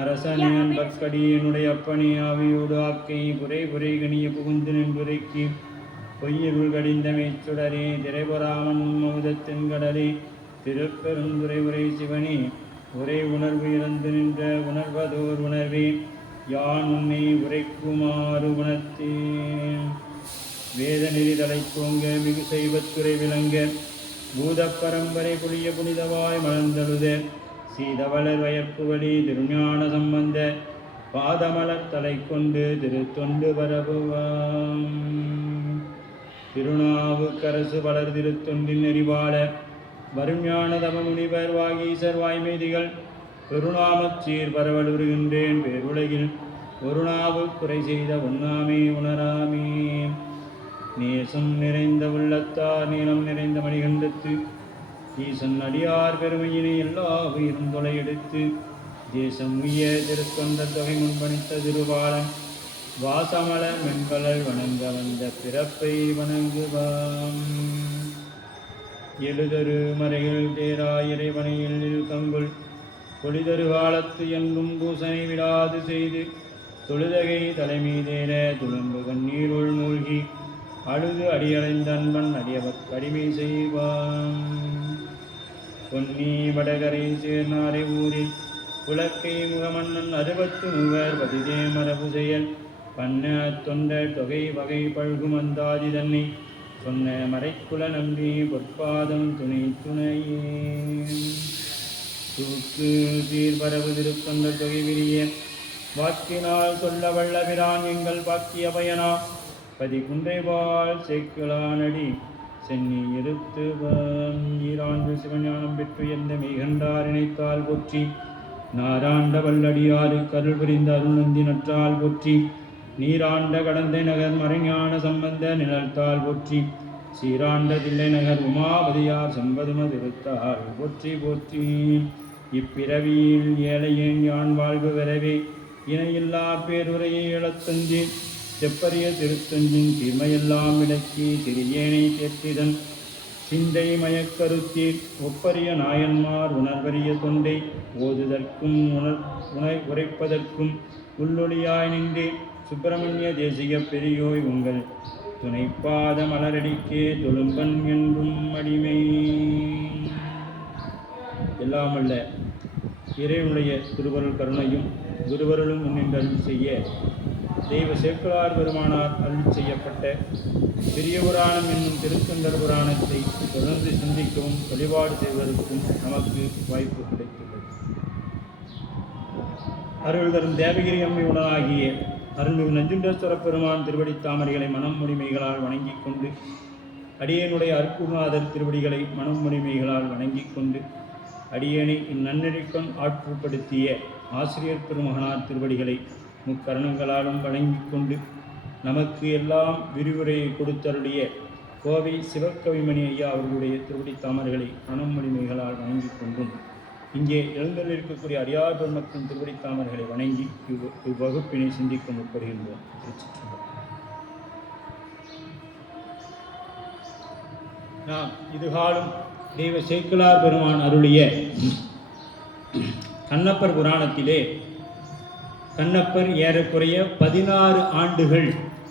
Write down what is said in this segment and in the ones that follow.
அரசனே அன்பற்கடியனுடைய அப்பனே ஆவியோடு ஆக்கை புரை புரை கணிய புகுந்து நின்றுரைக்கு பொய்யிருள் கடிந்த மேச்சுடரே திரைபொறாமன் மௌதத்தின் கடலே திருப்பெருந்துரை உரை சிவனே உரை உணர்வு இறந்து நின்ற உணர்வதோர் உணர்வே யான் உன்னை உரைக்குமாறு உணர்த்தேன். வேத நெறி தலைக்கோங்க மிகு செய்வத்துறை விளங்க பூத பரம்பரை புளிய புனிதவாய் மலர்ந்தழுத சீதவளர் வயற்பு வழி திருஞான சம்பந்த பாதமலர் தலை கொண்டு திருத்தொண்டு பரபுவாம். திருநாவுக்கரசு வளர் திருத்தொண்டின் நெறிவாள வருஞான தம முனிவர் வாகீசர் வாய்மைதிகள் பெருநாமச் சீர் பரவலுறுகின்றேன் பேருலகில் ஒரு நாவு குறை செய்த உண்ணாமே உணராமே. நேசம் நிறைந்த உள்ளத்தார் நீளம் நிறைந்த மணிகண்டத்து ஈசன் அடியார் பெருமையினை எல்லா உயிரும் தொலை எடுத்து தேசம் உய்ய திருத்தொண்ட தொகை முன்பணித்த திருவாளன் வாசமல மென்கலல் வணங்க வந்த பிறப்பை வணங்குவாம். எழுதரு மறைகள் தேராயிரை பணியில் கங்குள் பொழிதரு காலத்து எங்கும் பூசனை விடாது செய்து தொழுதகை தலைமீதேற துளம்பு கண்ணீருள் மூழ்கி அழுது அடியடைந்தன்பன் அடியவக் கடிமை செய்வான். பொன்னி வடகரை சேர்நாரை ஊரில் புலக்கை முகமன்னன் 63 பதிதே மரபு செயல் பண்ண தொண்ட தொகை வகை பல்கு மந்தாதி தன்னை சொன்ன மறைக்குல நம்பி பொற்பாதம் துணை துணையே. தூக்கு சீர்பரவு திருத்தொண்ட தொகை விரிய வாக்கினால் சொல்ல வல்ல பிரான் எங்கள் பாக்கிய பயனா பதி குன்றைவாள் சேக்கிழானடி சென்னி இருத்து ஈராண்டு சிவஞானம் பெற்று எந்த மெய்கண்டார் இணைத்தால் போற்றி நாராண்ட வல்லடியாறு கருள் புரிந்த அருள்நந்தி நற்றால் போற்றி நீராண்ட கடந்தை நகர் மறைஞான சம்பந்த நிழல்தால் போற்றி சீராண்ட தில்லை நகர் உமாபதியார் சம்பதும திருத்தால் போற்றி போற்றி. இப்பிறவியில் ஏழையேன் யான் வாழ்வு வரவே இணையில்லா பேருரையை இழத்தஞ்சி செப்பரிய திருத்தஞ்சின் தீர்மையெல்லாம் விளக்கி திரியேனை தேற்றிதன் சிந்தை மயக்கருத்தீர் ஒப்பரிய நாயன்மார் உணர்வரிய தொண்டை ஓதுதற்கும் உரைப்பதற்கும் உள்ளொளியாய் நின்றே சுப்பிரமணிய தேசிய பெரியோய் உங்கள் துணைப்பாத மலரடிக்கே தொழும்பன் என்றும் அடிமை. எல்லாமல்ல இறைவனுடைய திருவருள் கருணையும் குருவருளும் முன்னின்று அருள் செய்ய தெய்வ சேக்கிழார் பெருமானார் அருள் செய்யப்பட்ட பெரிய புராணம் என்னும் திருத்தொண்டர் புராணத்தை தொடர்ந்து சிந்திக்கவும் வழிபாடு செய்வதற்கும் நமக்கு வாய்ப்பு கிடைத்துள்ளது. அருள் தரும் தேவகிரி அம்மை உடனாகிய அருள்மிகு நஞ்சுண்டேஸ்வர பெருமான் திருவடி தாமரைகளை மனம் முடிமைகளால் வணங்கிக் கொண்டு அடியனுடைய அருட்குருநாதர் திருவடிகளை மனம் முடிமைகளால் வணங்கிக் கொண்டு அடியனை இந்நன்னெறிக்கண் ஆற்றுப்படுத்திய ஆசிரியர் பெருமகனார் திருவடிகளை முக்கரணங்களாலும் வணங்கிக் கொண்டு நமக்கு எல்லாம் விரிவுரையை கொடுத்தருடைய கோவை சிவக்கவிமணி ஐயா அவர்களுடைய திருவடி தாமரைகளை மனமொழிமைகளால் வணங்கிக் கொண்டும் இங்கே எழுந்தருளிருக்கக்கூடிய அடியார் பெருமக்களின் திருவடி தாமரைகளை வணங்கி இவ்வகுப்பினை சிந்திக்க முற்படுகின்றோம். நாம் இதுகாலும் தெய்வ சேக்கிழார் பெருமான் அருளிய கண்ணப்பர் புராணத்திலே கண்ணப்பர் ஏறக்குறைய 16 ஆண்டுகள்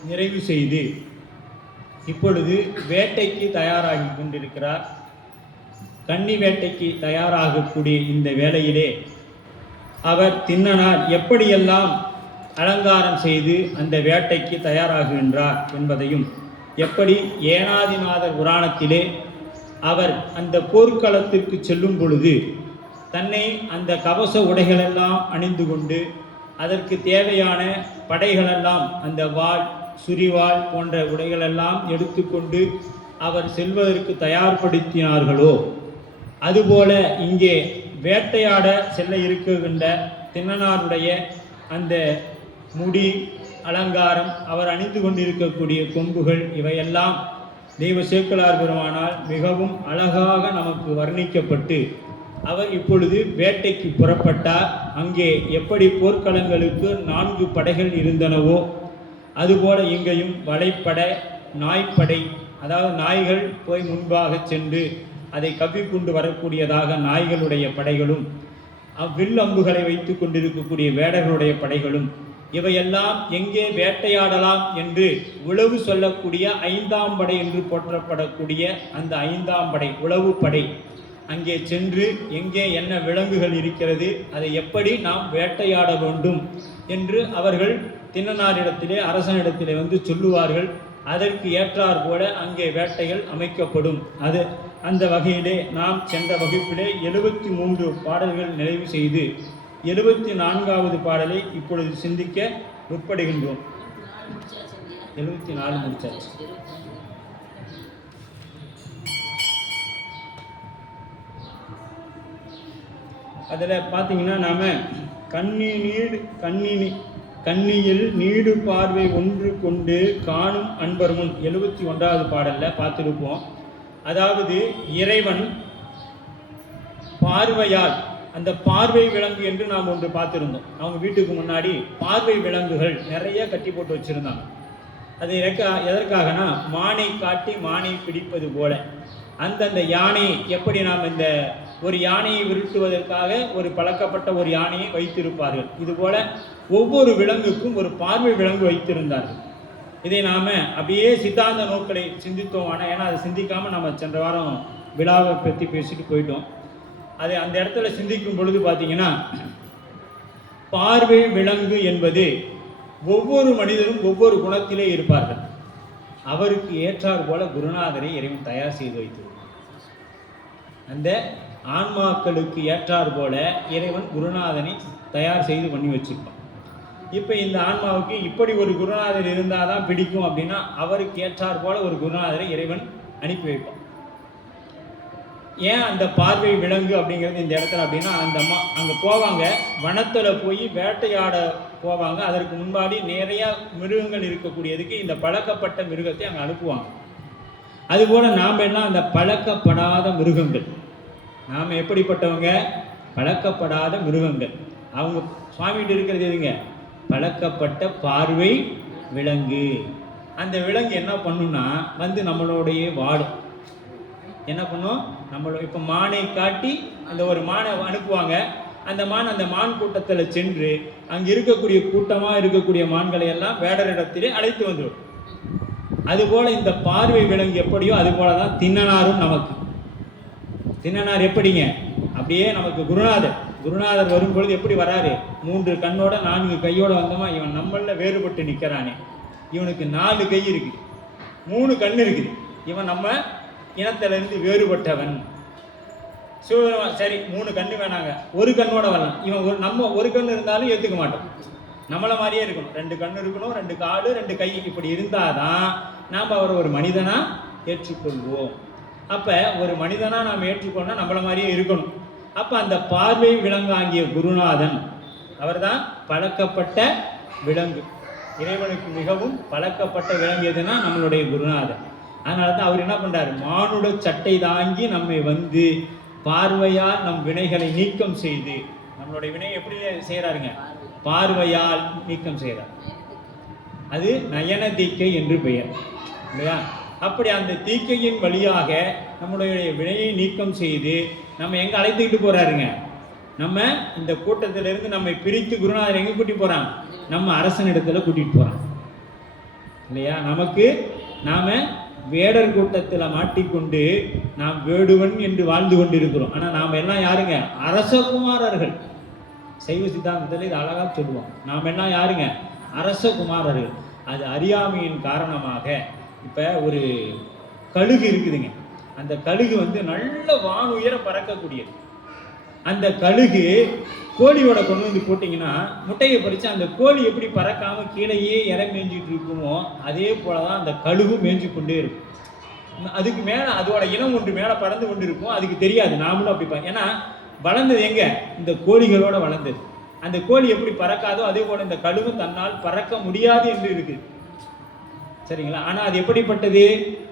நிறைவு செய்து இப்பொழுது வேட்டைக்கு தயாராகி கொண்டிருக்கிறார். கன்னி வேட்டைக்கு தயாராகக்கூடிய இந்த வேளையிலே அவர் திண்ணனார் எப்படியெல்லாம் அலங்காரம் செய்து அந்த வேட்டைக்கு தயாராகுகின்றார் என்பதையும் எப்படி ஏனாதிநாதர் புராணத்திலே அவர் அந்த போர்க்களத்திற்கு செல்லும் பொழுது தன்னை அந்த கவச உடைகளெல்லாம் அணிந்து கொண்டு அதற்கு தேவையான படைகளெல்லாம் அந்த வாள் சுரிவாள் போன்ற உடைகளெல்லாம் எடுத்துக்கொண்டு அவர் செல்வதற்கு தயார்படுத்தினார்களோ அதுபோல இங்கே வேட்டையாட செல்ல இருக்கின்ற திண்ணனாருடைய அந்த முடி அலங்காரம் அவர் அணிந்து கொண்டிருக்கக்கூடிய கொம்புகள் இவையெல்லாம் தெய்வ சேக்கிழார் பெருமானால் மிகவும் அழகாக நமக்கு வர்ணிக்கப்பட்டு அவர் இப்பொழுது வேட்டைக்கு புறப்பட்டார். அங்கே எப்படி போர்க்களங்களுக்கு 4 படைகள் இருந்தனவோ அதுபோல இங்கேயும் வலைப்படை நாய்ப்படை, அதாவது நாய்கள் போய் முன்பாக சென்று அதை கவ்விக்கொண்டு வரக்கூடியதாக நாய்களுடைய படைகளும் வில் அம்புகளை வைத்து கொண்டிருக்கக்கூடிய வேடர்களுடைய படைகளும், இவையெல்லாம் எங்கே வேட்டையாடலாம் என்று உளவு சொல்லக்கூடிய 5ஆம் படை என்று போற்றப்படக்கூடிய அந்த 5ஆம் படை உளவு படை அங்கே சென்று எங்கே என்ன விலங்குகள் இருக்கிறது, அதை எப்படி நாம் வேட்டையாட வேண்டும் என்று அவர்கள் திண்ணனாரிடத்திலே அரசனிடத்திலே வந்து சொல்லுவார்கள். அதற்கு ஏற்றார் போல அங்கே வேட்டைகள் அமைக்கப்படும். அந்த வகையிலே நாம் சென்ற வகுப்பிலே 73 பாடல்கள் நிறைவு செய்து 74வது பாடலை இப்பொழுது சிந்திக்க முற்படுகின்றோம். 74 முடிச்சாச்சு. அதில் பார்த்தீங்கன்னா நாம் கண்ணியில் நீடு பார்வை ஒன்று கொண்டு காணும் அன்பர் முன் 71வது பாடலில் பார்த்துருப்போம். அதாவது இறைவன் பார்வையால், அந்த பார்வை விலங்கு என்று நாம் ஒன்று பார்த்துருந்தோம். அவங்க வீட்டுக்கு முன்னாடி பார்வை விலங்குகள் நிறைய கட்டி போட்டு வச்சுருந்தாங்க. அது எதற்காகனா மானை காட்டி மானை பிடிப்பது போல அந்தந்த யானை எப்படி நாம் இந்த ஒரு யானையை விரட்டுவதற்காக ஒரு பழக்கப்பட்ட ஒரு யானையை வைத்திருப்பார்கள். இதுபோல ஒவ்வொரு விலங்குக்கும் ஒரு பார்வை விலங்கு வைத்திருந்தார்கள். இதை நாம் அப்படியே சித்தாந்த நோக்களை சிந்தித்தோம். ஆனால் ஏன்னா அதை சிந்திக்காமல் நம்ம சென்ற வாரம் விழாவை பற்றி பேசிட்டு போயிட்டோம். அதை அந்த இடத்துல சிந்திக்கும் பொழுது பார்த்தீங்கன்னா, பார்வை விலங்கு என்பது ஒவ்வொரு மனிதரும் ஒவ்வொரு குணத்திலே இருப்பார்கள். அவருக்கு ஏற்றார் போல குருநாதரை இறைவன் தயார் செய்து வைத்திருப்பார். அந்த ஆன்மாக்களுக்கு ஏற்றார் போல இறைவன் குருநாதனை தயார் செய்து பண்ணி வச்சிருப்பான். இப்போ இந்த ஆன்மாவுக்கு இப்படி ஒரு குருநாதர் இருந்தால் தான் பிடிக்கும் அப்படின்னா அவருக்கு ஏற்றார் போல ஒரு குருநாதரை இறைவன் அனுப்பி வைப்பான். ஏன் அந்த பார்வை விலங்கு அப்படிங்கிறது இந்த இடத்துல அப்படின்னா, அந்த அம்மா அங்கே போவாங்க, வனத்தில் போய் வேட்டையாட போவாங்க. அதற்கு முன்பாடி நிறையா மிருகங்கள் இருக்கக்கூடியதுக்கு இந்த பழக்கப்பட்ட மிருகத்தை அங்கே அனுப்புவாங்க. அதுபோல் நாம் எல்லாம் அந்த பழக்கப்படாத மிருகங்கள். நாம் எப்படிப்பட்டவங்க? பழக்கப்படாத மிருகங்கள். அவங்க சுவாமிகிட்ட இருக்கிறது எதுங்க? பழக்கப்பட்ட பார்வை விலங்கு. அந்த விலங்கு என்ன பண்ணுன்னா வந்து நம்மளோடைய வாடும். என்ன பண்ணும்? இப்போ மானை காட்டி அந்த ஒரு மானை அனுப்புவாங்க. அந்த மான் கூட்டத்தில் சென்று அங்கே இருக்கக்கூடிய கூட்டமாக இருக்கக்கூடிய மான்களை எல்லாம் வேடரிடத்திலே அழைத்து வந்துடும். அதுபோல் இந்த பார்வை விலங்கு எப்படியோ அதுபோல தான் திண்ணனாரும் நமக்கு. திண்ணனார் எப்படிங்க? அப்படியே நமக்கு குருநாதர் வரும்பொழுது எப்படி வராரு? 3 கண்ணோட 4 கையோட வந்தோமா, இவன் நம்மளில் வேறுபட்டு நிற்கிறானே, இவனுக்கு 4 கை இருக்குது, 3 கண் இருக்குது, இவன் நம்ம இனத்திலிருந்து வேறுபட்டவன். சரி 3 கண்ணு வேணாங்க, 1 கண்ணோட வரலாம். இவன் நம்ம 1 கண் இருந்தாலும் ஏற்றுக்க மாட்டோம். நம்மளை மாதிரியே இருக்கணும். 2 கண் இருக்கணும், 2 காலு 2 கை. இப்படி இருந்தாதான் நாம் அவரை ஒரு மனிதனாக ஏற்றுக்கொள்வோம். அப்போ ஒரு மனிதனாக நாம் ஏற்றுக்கொண்டா நம்மளை மாதிரியே இருக்கணும். அப்போ அந்த பார்வை விலங்காகிய குருநாதன் அவர் தான் பழக்கப்பட்ட விலங்கு. இறைவனுக்கு மிகவும் பழக்கப்பட்ட விலங்கு எதுனா நம்மளுடைய குருநாதன். அதனால தான் அவர் என்ன பண்ணுறாரு? மானுட சட்டை தாங்கி நம்மை வந்து பார்வையால் நம் வினைகளை நீக்கம் செய்து, நம்மளுடைய வினை எப்படி செய்கிறாருங்க? பார்வையால் நீக்கம் செய்கிறார். அது நயன தீக்கை என்று பெயர் இல்லையா? அப்படி அந்த தீக்கையின் வழியாக நம்முடைய வினையை நீக்கம் செய்து நம்ம எங்கே அழைத்துக்கிட்டு போகிறாருங்க? நம்ம இந்த கூட்டத்திலிருந்து நம்மை பிரித்து குருநாதர் எங்கே கூட்டிகிட்டு போகிறான்? நம்ம அரசனிடத்தில் கூட்டிகிட்டு போகிறான் இல்லையா? நாம் வேடர் கூட்டத்தில் மாட்டிக்கொண்டு நாம் வேடுவன் என்று வாழ்ந்து கொண்டு இருக்கிறோம். ஆனால் நாம் எல்லாம் யாருங்க? அரசகுமாரர்கள். சைவ சித்தாந்தத்தில் இது அழகாக சொல்லுவோம். நாம் எல்லாம் யாருங்க? அரசகுமாரர்கள். அது அறியாமையின் காரணமாக இப்போ ஒரு கழுகு இருக்குதுங்க. அந்த கழுகு வந்து நல்ல வானுயர பறக்கக்கூடியது. அந்த கழுகு கோழியோட கொண்டு வந்து போட்டிங்கன்னா முட்டையை பறித்து அந்த கோழி எப்படி பறக்காமல் கீழேயே மேய்ஞ்சிட்டு இருக்குமோ அதே போல தான் அந்த கழுகு மேய்ஞ்சி கொண்டே இருக்கும். அதுக்கு மேலே அதோட இனம் ஒன்று மேலே பறந்து கொண்டு இருக்கும். அதுக்கு தெரியாது. நாமளும் அப்படி ஏன்னா வளர்ந்தது எங்க? இந்த கோழிகளோட வளர்ந்தது. அந்த கோழி எப்படி பறக்காதோ அதே போல இந்த கழுகு தன்னால் பறக்க முடியாது என்று இருக்குது. சரிங்களா? ஆனால் அது எப்படிப்பட்டது?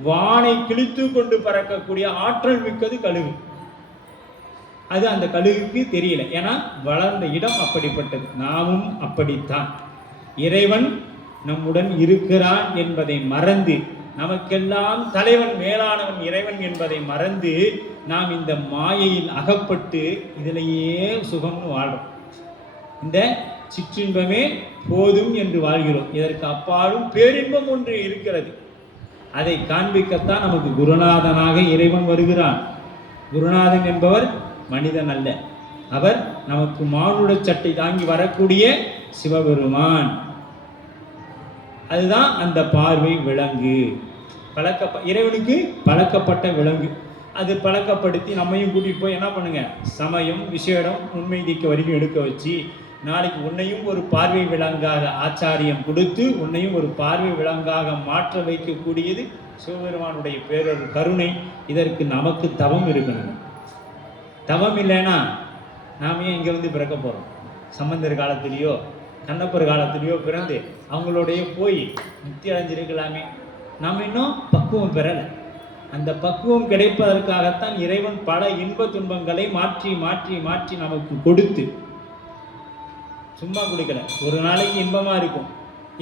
வானை கிழித்து கொண்டு பறக்கக்கூடிய ஆற்றல் மிக்கது கழுகு. அது அந்த கழுகுக்கு தெரியல. ஏன்னா வளர்ந்த இடம் அப்படிப்பட்டது. நாமும் அப்படித்தான். இறைவன் நம்முடன் இருக்கிறான் என்பதை மறந்து, நமக்கெல்லாம் தலைவன் மேலானவன் இறைவன் என்பதை மறந்து நாம் இந்த மாயையில் அகப்பட்டு இதிலேயே சுகம்னு வாழ்றோம். இந்த சிற்றின்பமே போதும் என்று வாழ்கிறோம். இதற்கு அப்பாலும் பேரின்பம் ஒன்று இருக்கிறது. அதை காண்பிக்கத்தான் நமக்கு குருநாதனாக இறைவன் வருகிறான். குருநாதன் என்பவர் மனிதன் அல்ல, அவர் நமக்கு மானுட சட்டை தாங்கி வரக்கூடிய சிவபெருமான். அதுதான் அந்த பார்வை விலங்கு, இறைவனுக்கு பழக்கப்பட்ட விலங்கு. அது பழக்கப்படுத்தி நம்மையும் கூட்டிகிட்டு போய் என்ன பண்ணுங்க, சமயம் விசேடம் உண்மை தீக்க வரைக்கும் எடுக்க வச்சு நாளைக்கு உன்னையும் ஒரு பார்வை விலங்காக ஆச்சாரியம் கொடுத்து உன்னையும் ஒரு பார்வை விலங்காக மாற்ற வைக்கக்கூடியது சிவபெருமானுடைய பேரொரு கருணை. இதற்கு நமக்கு தவம் இருக்கணும். தவம் இல்லைன்னா நாம் ஏன் இங்கே வந்து பிறக்க போகிறோம்? சம்பந்தர் காலத்திலேயோ கண்ணப்பர் காலத்திலேயோ பிறந்து அவங்களோடைய போய் முக்தி அடைஞ்சிருக்கலாமே. நாம் இன்னும் பக்குவம் பெறலை. அந்த பக்குவம் கிடைப்பதற்காகத்தான் இறைவன் பல இன்ப துன்பங்களை மாற்றி மாற்றி மாற்றி நமக்கு கொடுத்து, சும்மா கொடுக்கல. ஒரு நாளைக்கு இன்பமாக இருக்கும்,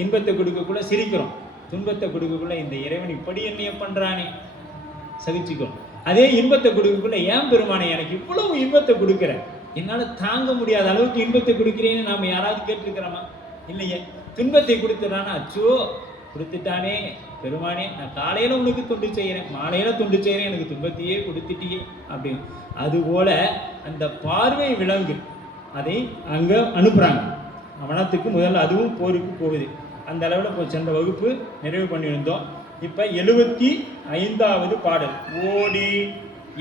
இன்பத்தை கொடுக்கக்குள்ள சிரிக்கிறோம், துன்பத்தை கொடுக்கக்குள்ள இந்த இறைவன் இப்படி என்னைய பண்ணுறானே சகிச்சுக்கிறோம். அதே இன்பத்தை கொடுக்கக்குள்ள ஏன் பெருமானே எனக்கு இவ்வளவு இன்பத்தை கொடுக்குற, என்னால் தாங்க முடியாத அளவுக்கு இன்பத்தை கொடுக்குறேன்னு நாம் யாராவது கேட்டிருக்கிறோமா? இல்லையே. துன்பத்தை கொடுத்துட்டானா, அச்சோ கொடுத்துட்டானே பெருமானே, நான் காலையில் உனக்கு தொண்டு செய்கிறேன், மாலையில் தொண்டு செய்கிறேன், எனக்கு துன்பத்தையே கொடுத்துட்டியே அப்படின்னு. அதுபோல அந்த பார்வை விலங்கு அதை அங்கே அனுப்புகிறாங்க வனத்துக்கு. முதல்ல அதுவும் போருக்கு போகுது. அந்த அளவில் இப்போ சென்ற வகுப்பு நிறைவு பண்ணியிருந்தோம். இப்போ 75வது பாடல். ஓடி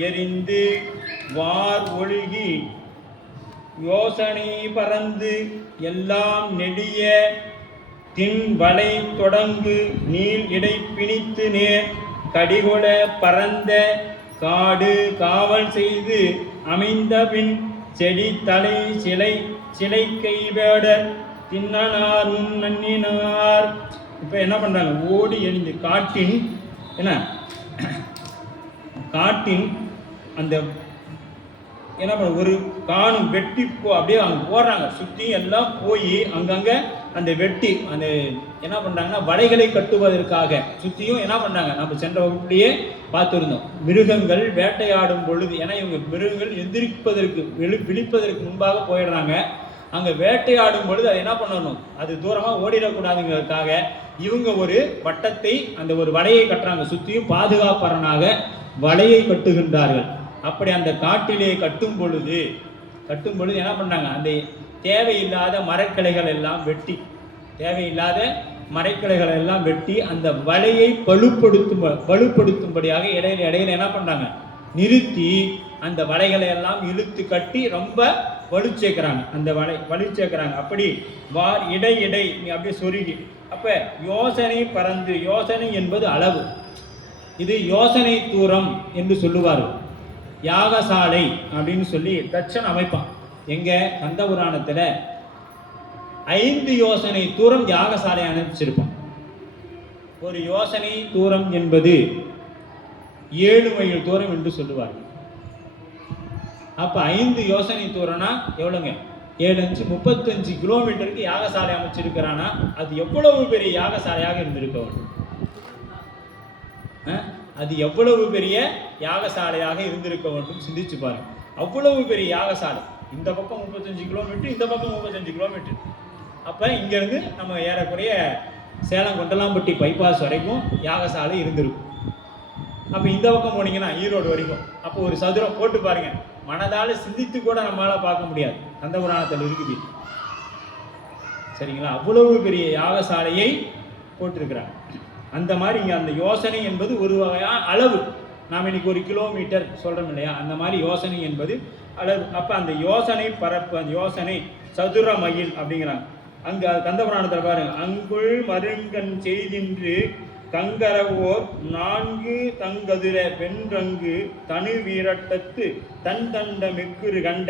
எரிந்து வார் ஒழுகி யோசனை பறந்து எல்லாம் நெடிய தின் வளை தொடங்கு நீள் இடை பிணித்து நேர் கடிகொள பறந்த காடு காவல் செய்து அமைந்த பின் செடி தலை சிலை சிலை கைவேடர் தின்னனார் முன் நன்னினார். இப்போ என்ன பண்ணுறாங்க, ஓடி எழுந்து காட்டின் காட்டின் அந்த என்ன பண்ண ஒரு காணும் வெட்டி அப்படியே அவங்க போடுறாங்க. சுற்றி எல்லாம் போய் அங்கங்கே அந்த வெட்டி அந்த என்ன பண்ணுறாங்கன்னா வலைகளை கட்டுவதற்காக சுற்றியும் என்ன பண்ணுறாங்க, நம்ம சென்ற வகுப்புலேயே பார்த்துருந்தோம். மிருகங்கள் வேட்டையாடும் பொழுது, ஏன்னா இவங்க மிருகங்கள் எந்திரிப்பதற்கு விழிப்பதற்கு முன்பாக போயிடுறாங்க. அங்கே வேட்டையாடும் பொழுது அதை என்ன பண்ணணும், அது தூரமாக ஓடிடக்கூடாதுங்கிறதுக்காக இவங்க ஒரு வட்டத்தை அந்த ஒரு வலையை கட்டுறாங்க. சுற்றியும் பாதுகாப்பறனாக வலையை கட்டுகின்றார்கள். அப்படி அந்த காட்டிலே கட்டும் பொழுது என்ன பண்ணாங்க, அந்த தேவையில்லாத மரக்கிளைகள் எல்லாம் வெட்டி அந்த வலையை பழுப்படுத்தும்படியாக இடையில என்ன பண்ணாங்க, நிறுத்தி அந்த வலைகளை எல்லாம் இழுத்து கட்டி ரொம்ப வலு சேர்க்கிறாங்க. அந்த வலு சேர்க்கிறாங்க. அப்படி வார் இடை அப்படியே சொருகி. அப்ப யோசனை பறந்து, யோசனை என்பது அளவு, இது யோசனை தூரம் என்று சொல்லுவார்கள். யாகசாலை அப்படின்னு சொல்லி தட்சன் அமைப்பான். எங்க கந்தபுராணத்துல 5 யோசனை தூரம் யாகசாலை அமைச்சிருப்பான். ஒரு யோசனை தூரம் என்பது 7 மைல் தூரம் என்று சொல்லுவார்கள். அப்ப 5 யோசனை தூரம்னா எவ்வளவுங்க, 7 5 35 கிலோமீட்டருக்கு யாகசாலை அமைச்சிருக்கிறானா, அது எவ்வளவு பெரிய யாகசாலையாக இருந்திருக்க வேண்டும். அது எவ்வளவு பெரிய யாகசாலையாக இருந்திருக்க வேண்டும் சிந்திச்சு பாருங்க. அவ்வளவு பெரிய யாகசாலை. இந்த பக்கம் 35 கிலோமீட்டர், இந்த பக்கம் 35 கிலோமீட்டர். அப்போ இங்கேருந்து நம்ம ஏறக்குறைய சேலம் கொண்டலாம்பட்டி பைபாஸ் வரைக்கும் யாகசாலை இருந்திருக்கும். அப்போ இந்த பக்கம் போனீங்கன்னா ஈரோடு வரைக்கும். அப்போ ஒரு சதுரம் போட்டு பாருங்க, மனதால் சிந்தித்து கூட நம்மளால் பார்க்க முடியாது. கந்தபுராணத்தில் இருக்குது. சரிங்களா? அவ்வளவு பெரிய யாகசாலையை போட்டிருக்கிறாங்க. அந்த மாதிரி இங்கே அந்த யோசனை என்பது ஒரு வகையான அளவு. நாம் இன்னைக்கு 1 கிலோமீட்டர் சொல்கிறோம் இல்லையா, அந்த மாதிரி யோசனை என்பது அளவு. அப்போ அந்த யோசனை பரப்பு, அந்த யோசனை சதுர மைல் அப்படிங்கிறாங்க. அங்கே கந்தபுராணத்தில் பாருங்க, அங்குள் மருங்கன் செய்தின்று கங்கரவோர் 4 தங்கதுர வென்றங்கு தனு வீரட்டத்து தன் தண்ட மிக்குறு கண்ட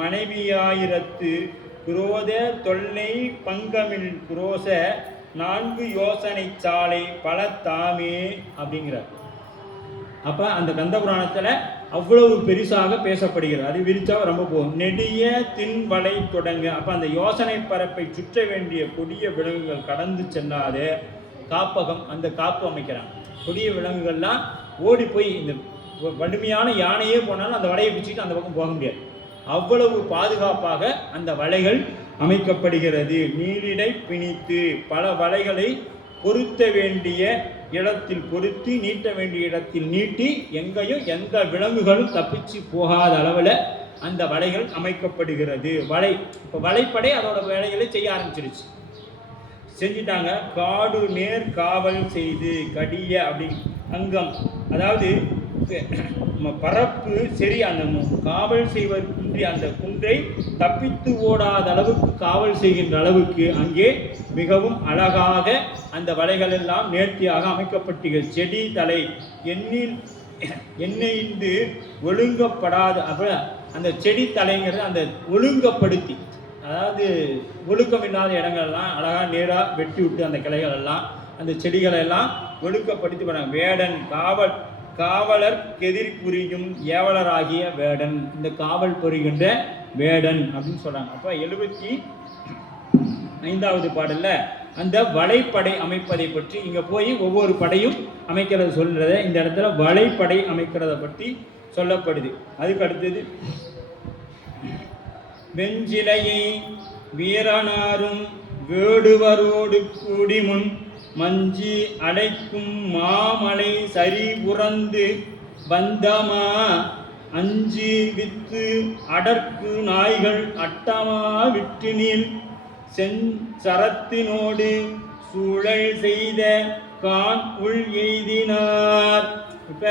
மனைவியாயிரத்து குரோத தொல்லை பங்கமில் குரோச 4 யோசனை சாலை பல தாமே அப்படிங்கிறார். அப்போ அந்த கந்தபுராணத்தில் அவ்வளவு பெருசாக பேசப்படுகிறது. அது விரிச்சா ரொம்ப போகும். நெடிய தின் வலை தொடங்க. அப்போ அந்த யோசனை பரப்பை சுற்ற வேண்டிய கொடிய விலங்குகள் கடந்து செல்லாத காப்பகம், அந்த காப்பு அமைக்கிறாங்க. கொடிய விலங்குகள்லாம் ஓடி போய் இந்த வலிமையான யானையே போனாலும் அந்த வலையை பிடிச்சிட்டு அந்த பக்கம் போக முடியாது. அவ்வளவு பாதுகாப்பாக அந்த வலைகள் அமைக்கப்படுகிறது. நீரிடை பிணித்து பல வலைகளை பொருத்த வேண்டிய இடத்தில் பொருத்தி நீட்ட வேண்டிய இடத்தில் நீட்டி எங்கேயும் எந்த விலங்குகளும் தப்பிச்சு போகாத அளவில் அந்த வலைகள் அமைக்கப்படுகிறது. இப்போ வலைப்படை அதோட வேலைகளை செய்ய ஆரம்பிச்சிருச்சு, செஞ்சிட்டாங்க. காடு நேர் காவல் செய்து கடிய அப்படி அங்கம், அதாவது பரப்பு சரி அந்த காவல் செய்வதற்கு அந்த குன்றை தப்பித்து ஓடாத அளவுக்கு காவல் செய்கின்ற அளவுக்கு அங்கே மிகவும் அழகாக அந்த வலைகள் எல்லாம் நேர்த்தியாக அமைக்கப்பட்டீர்கள். செடி தலை எண்ணெய்ந்து ஒழுங்கப்படாத அப்ப அந்த செடி தலைங்கிறது அந்த ஒழுங்கப்படுத்தி, அதாவது ஒழுக்கம் இல்லாத இடங்கள்லாம் அழகாக நேராக வெட்டி விட்டு அந்த கிளைகள் எல்லாம் அந்த செடிகளை எல்லாம் ஒழுக்கப்படுத்தி பண்ணாங்க. வேடன் காவலர் கெதிர் புரியும் ஏவலராகிய வேடன், இந்த காவல் புரிகின்ற வேடன் அப்படின்னு சொல்றாங்க. அப்ப 75வது பாடல்ல அந்த வலைப்படை அமைப்பதை பற்றி இங்க போய் ஒவ்வொரு படையும் அமைக்கிறது சொல்றத இந்த இடத்துல வலைப்படை அமைக்கிறத பற்றி சொல்லப்படுது. அதுக்கு அடுத்தது வெஞ்சிலையை வீரனாரும் வேடுவரோடு கூடி முன் மஞ்சி அடைக்கும் மாமலை சரி புறந்து வந்தமா அஞ்சி வித்து அடற்கு நாய்கள் அட்டமா விட்டு நீள் செஞ்சரத்தினோடு சூழல் செய்த கான் உள் எய்தினார். இப்ப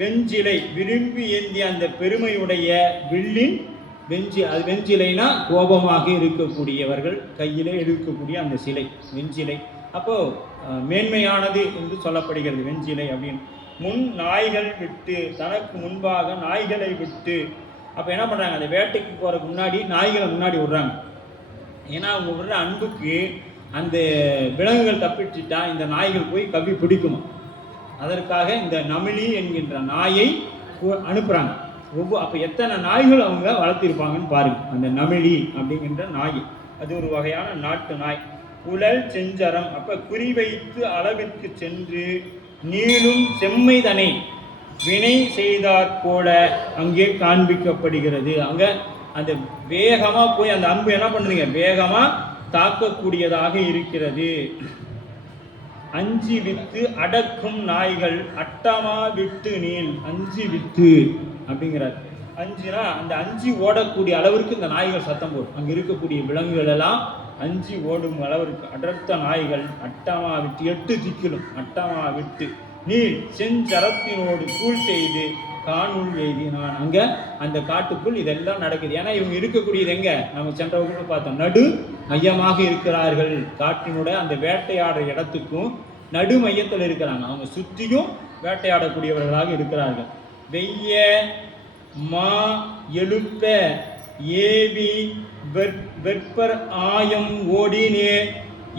வெஞ்சிலை விரும்பி ஏந்திய அந்த பெருமையுடைய வில்லின் வெஞ்சிலைனா கோபமாக இருக்கக்கூடியவர்கள் கையிலே இருக்கக்கூடிய அந்த சிலை வெஞ்சிலை. அப்போ மேன்மையானது என்று சொல்லப்படுகிறது வெஞ்சிலை அப்படின்னு. முன் நாய்கள் விட்டு, தனக்கு முன்பாக நாய்களை விட்டு. அப்போ என்ன பண்ணுறாங்க, அந்த வேட்டைக்கு போகிறதுக்கு முன்னாடி நாய்களை முன்னாடி விடுறாங்க. ஏன்னா அவங்க விடுற அன்புக்கு அந்த விலங்குகள் தப்பிச்சுட்டா இந்த நாய்கள் போய் கவ்வி பிடிக்குமா, அதற்காக இந்த நமிலி என்கின்ற நாயை அனுப்புகிறாங்க. அப்போ எத்தனை நாய்கள் அவங்க வளர்த்திருப்பாங்கன்னு பாருங்க. அந்த நமிலி அப்படிங்கின்ற நாய் அது ஒரு வகையான நாட்டு நாய். உழல் செஞ்சரம், அப்ப குறிவைத்து அளவிற்கு சென்று நீளும் செம்மைதனை வினை செய்தாற் போல அங்கே காண்பிக்கப்படுகிறது. அங்க அந்த வேகமா போய் அந்த அம்பு என்ன பண்ணுறீங்க, வேகமா தாக்கக்கூடியதாக இருக்கிறது. அஞ்சி வித்து அடக்கும் நாய்கள் அட்டமா விட்டு நீள், அஞ்சி வித்து அப்படிங்கிறார். அஞ்சுனா அந்த அஞ்சி ஓடக்கூடிய அளவிற்கு இந்த நாய்கள் சத்தம் போடும். அங்கே இருக்கக்கூடிய விலங்குகள் எல்லாம் அஞ்சி ஓடும் அளவிற்கு அடர்த்த நாய்கள் அட்டமா விட்டு 8 திக்கிலும் அட்டமா விட்டு நீள் செஞ்சரத்தினோடு சூழ் செய்து காணுள் எய்தினான். அங்க அந்த காட்டுக்குள் இதெல்லாம் நடக்குது. ஏன்னா இவங்க இருக்கக்கூடியது எங்க, நம்ம சென்ற வகுப்பு பார்த்தோம், நடு மையமாக இருக்கிறார்கள். காட்டினுடைய அந்த வேட்டையாடுற இடத்துக்கும் நடு மையத்தில் இருக்கிறாங்க. அவங்க சுற்றியும் வேட்டையாடக்கூடியவர்களாக இருக்கிறார்கள். வெய்ய மா எழுப்ப ஏவி வெற்பர் ஆயம் ஓடினே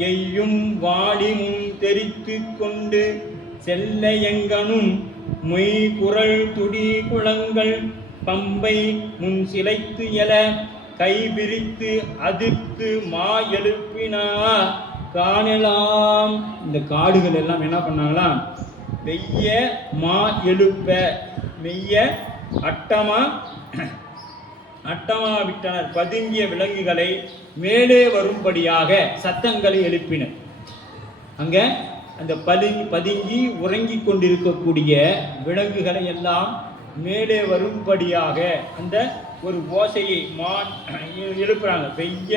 எய்யும் வாடிமும் தெரித்து கொண்டு செல்ல எங்கனும் மொய் குரல் துடி குளங்கள் பம்பை முன் சிலைத்து எல கை விரித்து அதிர்த்து மா எழுப்பினா காணலாம். இந்த காடுகள் எல்லாம் என்ன பண்ணாங்களாம், வெய்ய மா எழுப்ப மெய்ய அட்டமா விட்டனர். பதுங்கிய விலங்குகளை மேலே வரும்படியாக சத்தங்களை எழுப்பினர். அங்க அந்த பதுங்கி உறங்கி கொண்டிருக்கக்கூடிய விலங்குகளை எல்லாம் மேலே வரும்படியாக அந்த ஒரு ஓசையை எழுப்புறாங்க. வெய்ய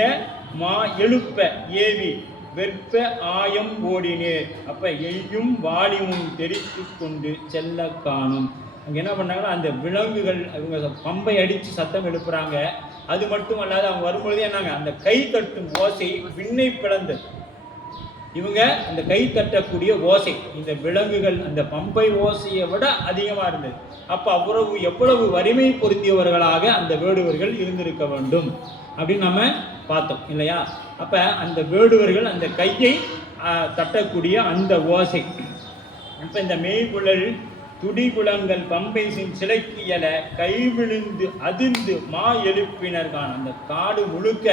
மா எழுப்ப ஏவி வெற்ப ஆயம் ஓடினேர். அப்ப எய்யும் வாலிமும் தெரித்து கொண்டு செல்ல காணும். அங்கே என்ன பண்ணாங்கன்னா அந்த விலங்குகள் அவங்க பம்பை அடித்து சத்தம் எழுப்புறாங்க. அது மட்டும் அல்லாது அவங்க வரும்பொழுதே என்னங்க, அந்த கை தட்டும் ஓசை விண்ணை பிளந்தது. இவங்க அந்த கை தட்டக்கூடிய ஓசை இந்த விலங்குகள் அந்த பம்பை ஓசையை விட அதிகமாக இருந்தது. அப்போ எவ்வளவு வலிமை பொருத்தியவர்களாக அந்த வேடுவர்கள் இருந்திருக்க வேண்டும் அப்படின்னு நம்ம பார்த்தோம் இல்லையா. அப்போ அந்த வேடுவர்கள் அந்த கையை தட்டக்கூடிய அந்த ஓசை. இப்போ இந்த மெய்குழல் துடிகுளங்கள் பம்பை சிலைக்கு எல கை விழுந்து அதிர்ந்து மா எழுப்பினர்கான். அந்த காடு முழுக்க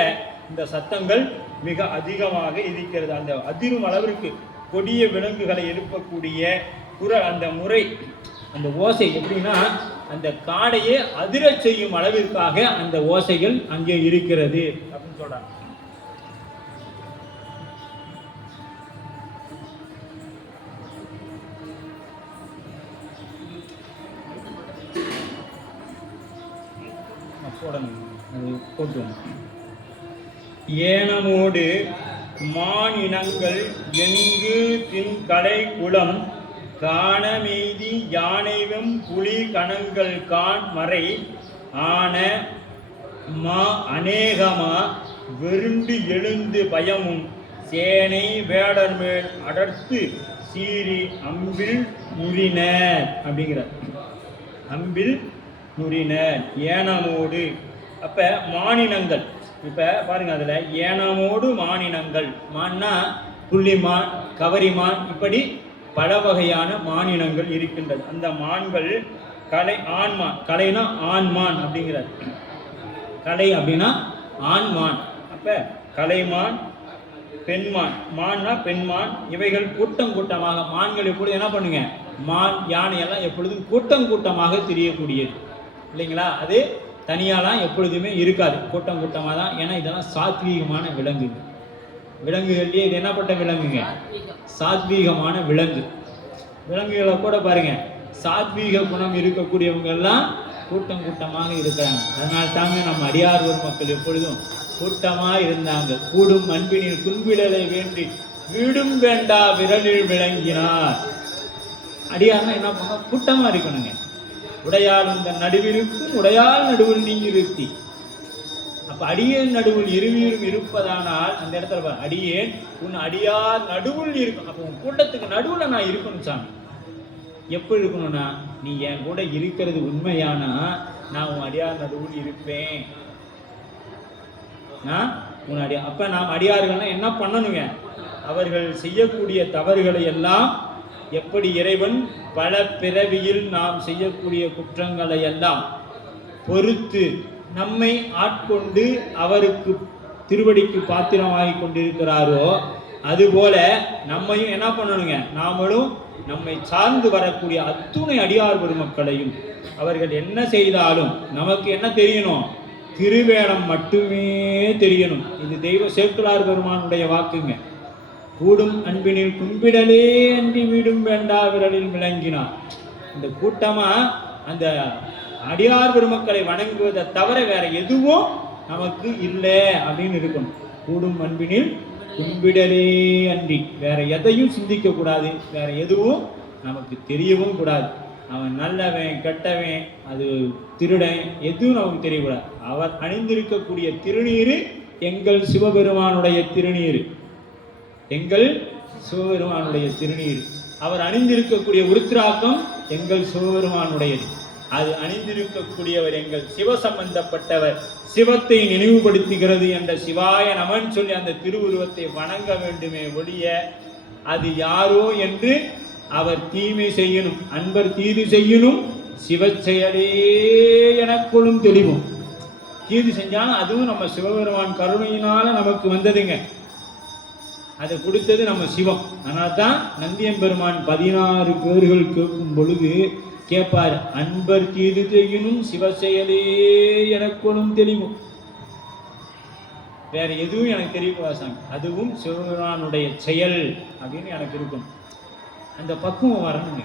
இந்த சத்தங்கள் மிக அதிகமாக இருக்கிறது. அந்த அதிரும் அளவிற்கு கொடிய விலங்குகளை எழுப்பக்கூடிய அந்த முறை அந்த ஓசை எப்படின்னா அந்த காடையே அதிரச் செய்யும் அளவிற்காக அந்த ஓசைகள் அங்கே இருக்கிறது அப்படின்னு சொல்றாங்க. ஏனமோடு மானினங்கள் எங்கு தின்கலை குளம் காணமெய்தி யானைவும் புலி கணங்கள் கான் மறை ஆன மா அநேகமா வெருண்டு எழுந்து பயமும் சேனை வேடர் மேல் அடர்த்து சீறி அம்பில் நுறினர் அப்படிங்கிறார். அம்பில் நுறினர் ஏனமோடு. அப்ப மானினங்கள் இப்ப பாருங்க, அதுல ஏனமோடு மானினங்கள், மான்னா புள்ளிமான், கவரிமான், இப்படி பல வகையான மானினங்கள் இருக்கின்றது. அந்த மான்கள் கலை ஆண்மான், கலைனா ஆண்மான் அப்படிங்கிறார். கலை அப்படின்னா ஆண்மான். அப்ப கலைமான், பெண்மான், மான்னா பெண்மான், இவைகள் கூட்டம் கூட்டமாக, மான்கள் எப்பொழுதும் என்ன பண்ணுங்க, மான் யானை எல்லாம் எப்பொழுதும் கூட்டம் கூட்டமாக தெரியக்கூடியது இல்லைங்களா. அது தனியாலாம் எப்பொழுதுமே இருக்காது, கூட்டம் கூட்டமாக தான். ஏன்னா இதெல்லாம் சாத்வீகமான விலங்குங்க. விலங்குகள்லேயே இது என்னப்பட்ட விலங்குங்க, சாத்வீகமான விலங்கு. விலங்குகளை கூட பாருங்க, சாத்வீக குணம் இருக்கக்கூடியவங்க எல்லாம் கூட்டம் கூட்டமாக இருக்கிறாங்க. அதனால தாங்க நம்ம அடியார் ஊர் மக்கள் எப்பொழுதும் கூட்டமாக இருந்தாங்க. கூடும் அன்பினில் குன்பிடலை வேண்டி வீடும் வேண்டா விரலில் விளங்கினார். அடியார்னா என்ன பண்ண, கூட்டமாக இருக்கணுங்க. உடையால் இந்த நடுவிருக்கும் உடையால் நடுவில் நீங்க இருத்தி. அப்ப அடியேன் நடுவில் இருவீரும் இருப்பதானால் அந்த இடத்துல அடியேன் உன் அடியார் நடுவில் இருக்கும். அப்ப உன் கூட்டத்துக்கு நடுவுல நான் இருக்கணும் சாமி. எப்படி இருக்கணும்னா, நீ என் கூட இருக்கிறது உண்மையானா நான் உன் அடியார் நடுவில் இருப்பேன். நான் உன் அடியார். அப்ப நாம் அடியார்கள்னா என்ன பண்ணணுங்க, அவர்கள் செய்யக்கூடிய தவறுகளை எல்லாம் எப்படி இறைவன் பல பிறவியில் நாம் செய்யக்கூடிய குற்றங்களை எல்லாம் பொறுத்து நம்மை ஆட்கொண்டு அவருக்கு திருவடிக்கு பாத்திரமாகி கொண்டிருக்கிறாரோ, அதுபோல நம்மையும் என்ன பண்ணணுங்க, நாமளும் நம்மை சார்ந்து வரக்கூடிய அத்துணை அடியார் பெருமக்களையும் அவர்கள் என்ன செய்தாலும் நமக்கு என்ன தெரியணும், திருவேடம் மட்டுமே தெரியணும். இது தெய்வ சேக்கிழார் பெருமானுடைய வாக்குங்க. கூடும் அன்பினில் கும்பிடலே அன்றி வீடும் வேண்டா விரலில் விளங்கினார். இந்த கூட்டமா அந்த அடியார் பெருமக்களை வணங்குவதை தவிர வேற எதுவும் நமக்கு இல்லை அப்படின்னு இருக்கணும். கூடும் அன்பினில் கும்பிடலே அன்றி வேற எதையும் சிந்திக்க கூடாது, வேற எதுவும் நமக்கு தெரியவும் கூடாது. அவன் நல்லவன் கெட்டவன் அது திருடன் எதுவும் நமக்கு தெரியக்கூடாது. அவர் அணிந்திருக்கக்கூடிய திருநீரு எங்கள் சிவபெருமானுடைய திருநீரு, எங்கள் சிவபெருமானுடைய திருநீர். அவர் அணிந்திருக்கக்கூடிய உருத்திராக்கம் எங்கள் சிவபெருமானுடையது. அது அணிந்திருக்கக்கூடியவர் எங்கள் சிவ சம்பந்தப்பட்டவர். சிவத்தை நினைவுபடுத்துகிறது என்ற சிவாய நமன் சொல்லி அந்த திருவுருவத்தை வணங்க வேண்டுமே ஒழிய அது யாரோ என்று அவர் தீமை செய்யணும், அன்பர் தீது செய்யணும், சிவ செயலே எனக்குள்ளும் தெளிவும். தீது செஞ்சாலும் அதுவும் நம்ம சிவபெருமான் கருணையினால நமக்கு வந்ததுங்க. அதை கொடுத்தது நம்ம சிவம். அதனால தான் நந்தியம்பெருமான் 16 பேர்கள் கேட்கும் பொழுது கேட்பார், அன்பர் தீது செய்யணும் சிவ செயலே எனக்குள்ளும் தெளிவும். வேற எதுவும் எனக்கு தெரியக்கூடாது, அதுவும் சிவபெருமானுடைய செயல் அப்படின்னு எனக்கு இருக்கும். அந்த பக்குவம் வரணுங்க.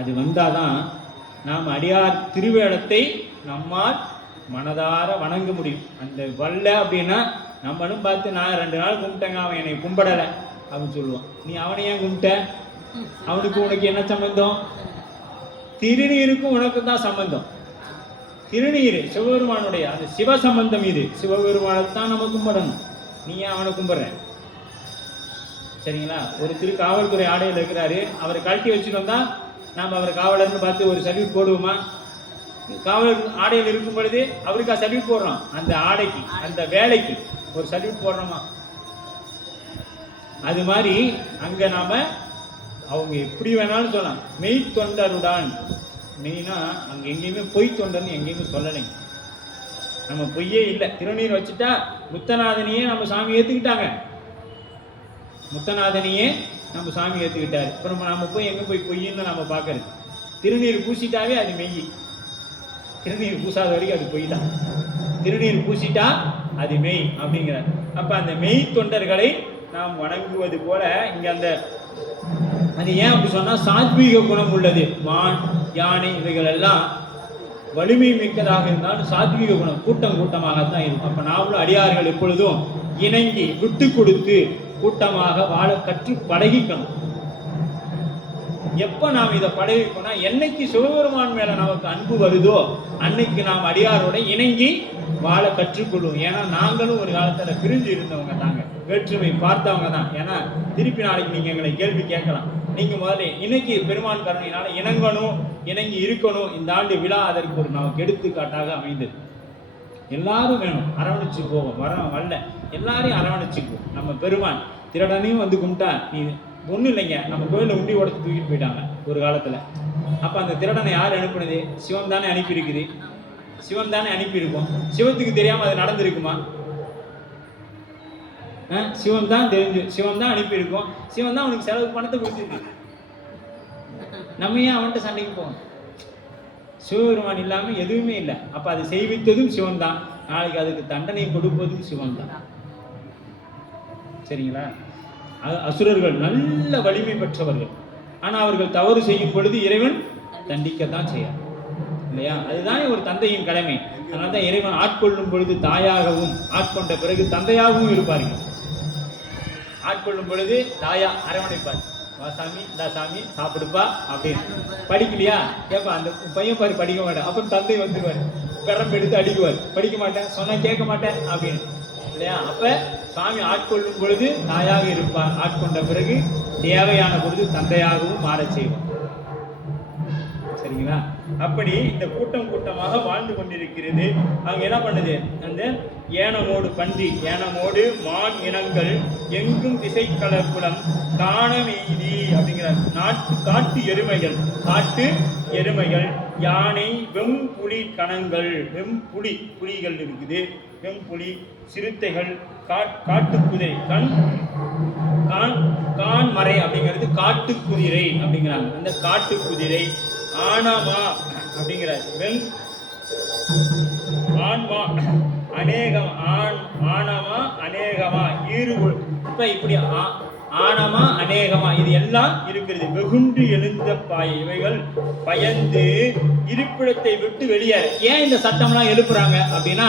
அது வந்தாதான் நாம் அடியார் திருவேடத்தை நம்மால் மனதார வணங்க முடியும். அந்த வல்ல அப்படின்னா நம்மளும் பார்த்து நான் 2 நாள் கும்பிட்டேங்க, அவன் என்னை கும்பிடலை அப்படின்னு சொல்லுவான். நீ அவனை ஏன் கும்பிட்ட, அவனுக்கு உனக்கு என்ன சம்பந்தம்? திருநீருக்கும் உனக்கும் தான் சம்பந்தம். திருநீர் சிவபெருமானுடைய அது சிவ சம்பந்தம். இது சிவபெருமானைத்தான் நம்ம கும்பிடணும். நீ ஏன் அவனை கும்பிட்ற? சரிங்களா? ஒரு காவல்துறை ஆடையில் இருக்கிறாரு, அவரை கழட்டி வச்சுட்டு வந்தா நாம் அவரை காவலர்னு பார்த்து ஒரு சர்வீஸ் போடுவோமா? காவலர் ஆடையில் இருக்கும் பொழுது அவருக்கா சர்வீஸ் போடுறோம்? அந்த ஆடைக்கு அந்த வேலைக்கு ஒரு சர்வீஸ் போடுறோமா? அது மாதிரி அங்க நாம அவங்க எப்படி வேணாலும் சொல்லலாம், மெய் தொண்டருடன். மெய்னா அங்க எங்கேயுமே பொய் தொண்டர்னு எங்கேயுமே சொல்லலைங்க. நம்ம பொய்யே இல்லை. திருநீர் வச்சுட்டா முத்தநாதனையே நம்ம சாமி ஏத்துக்கிட்டாங்க. முத்தநாதனையே நம்ம சாமி ஏற்றுக்கிட்டாரு. இப்போ நம்ம போய் எங்கே போய் பொய்ன்னு நம்ம பார்க்கறது? திருநீர் பூசிட்டாவே அது மெய். திருநீர் பூசாத வரைக்கும் அது பொய் தான். திருநீர் பூசிட்டா அது மெய் அப்படிங்கிறார். அப்ப அந்த மெய் தொண்டர்களை நாம் வணங்குவது போல இங்க அந்த அது ஏன் அப்படி சொன்னா, சாத்வீக குணம் உள்ளது. மான், யானை இவைகள் எல்லாம் வலிமை மிக்கதாக இருந்தாலும் சாத்வீக குணம் கூட்டம் கூட்டமாகத்தான் இருக்கும். அப்ப நாமளும் அடியார்கள் எப்பொழுதும் இணங்கி விட்டு கொடுத்து கூட்டமாக வாழ கற்று பழகிக்கணும். எப்ப நாம் இதை பழகிக்கணும், என்னைக்கு சிவபெருமான் மேல நமக்கு அன்பு வருதோ அன்னைக்கு நாம் அடியாரோட இணங்கி வாழ கற்றுக்கொள்வோம். ஏன்னா நாங்களும் ஒரு காலத்துல பிரிஞ்சு இருந்தவங்க தாங்க, வேற்றுமை பார்த்தவங்க தான். ஏன்னா திருப்பி நாளைக்கு நீங்க எங்களை கேள்வி கேட்கலாம். நீங்க முதல்ல இன்னைக்கு பெருமான் கருணையினால இணங்கணும், இணங்கி இருக்கணும். இந்த ஆண்டு விழா அதற்கு ஒரு நமக்கு எடுத்துக்காட்டாக அமைந்தது. எல்லாரும் வேணும், அரவணைச்சு போவோம். வரல எல்லாரையும் அரவணைச்சுக்குவோம். நம்ம பெருமான் திருடனையும் வந்து கும்பிட்டா நீ ஒன்றும் இல்லைங்க. நம்ம கோயிலில் உண்டி உடச்சு தூக்கிட்டு போயிட்டாங்க ஒரு காலத்தில். அப்போ அந்த திருடனை யார் அனுப்புனது? சிவன் தானே அனுப்பியிருக்குது. சிவன் தானே அனுப்பியிருக்கோம். சிவத்துக்கு தெரியாமல் அது நடந்திருக்குமா? சிவன் தான் தெரிஞ்சு, சிவன் தான் அனுப்பியிருக்கோம். சிவன் தான் அவனுக்கு செலவு பணத்தை கொடுத்துருக்கு. நம்ம ஏன் அவன்கிட்ட சண்டைக்கு போகணும்? சிவபெருமான் இல்லாமல் எதுவுமே இல்லை. அப்போ அதை செய்வித்ததும் சிவன் தான். நாளைக்கு அதுக்கு தண்டனை கொடுப்பதும் சிவன் தான். சரிங்களா? அசுரர்கள் நல்ல வலிமை பெற்றவர்கள். ஆனால் அவர்கள் தவறு செய்யும் பொழுது இறைவன் தண்டிக்கத்தான் செய்யார் இல்லையா? அதுதான் ஒரு தந்தையின் கடமை. அதனால தான் இறைவன் ஆட்கொள்ளும் பொழுது தாயாகவும் ஆட்கொண்ட பிறகு தந்தையாகவும் இருப்பார்கள். ஆட்கொள்ளும் பொழுது தாயா அரவணைப்பார். வா சாமி, இந்த சாமி சாப்பிடுப்பா அப்படின்னு. படிக்கலையா கேப்பா, அந்த பையன் பாரு படிக்க மாட்டேன். அப்புறம் தந்தை வந்துடுவார், பெரம்பு எடுத்து அடிக்குவார். படிக்க மாட்டேன் சொன்னா கேட்க மாட்டேன் அப்படின்னு இல்லையா? அப்ப சுவாமி ஆட்கொள்ளும் பொழுது தாயாக இருப்பார். ஆட்கொண்ட பிறகு தேவையான பொழுது தந்தையாகவும் மாறச் செய்வார். சரிங்களா? அப்படி இந்த கூட்டம் கூட்டமாக வாழ்ந்து கொண்டிருக்கிறது. அவங்க என்ன பண்ணுது? அந்த ஏனமோடு பன்றி, ஏனமோடு மான் இனங்கள் எங்கும் திசை கலப்புலம் காணமெய்தி அப்படிங்கிறார். காட்டு எருமைகள், காட்டு எருமைகள், யானை, வெம்புலி கணங்கள், வெம்புலி புலிகள் இருக்குது, வெம்புலி, சிறுத்தைகள், காட்டு குதிரை, கான்மறை அப்படிங்கிறது காட்டு குதிரை அப்படிங்கிறாங்க. அந்த காட்டு குதிரை, ஆனமா அப்படிங்கிறார். ஆன்மா அநேகம், ஆனமா அநேகமா, ஈறுகுள். இப்ப இப்படி ஆனமா அநேகமா இது எல்லாம் இருக்கிறது. வெகுண்டு எழுந்த பாயை, இவைகள் பயந்து இருப்பிடத்தை விட்டு வெளியேற. ஏன் இந்த சட்டம்லாம் எழுப்புறாங்க அப்படின்னா,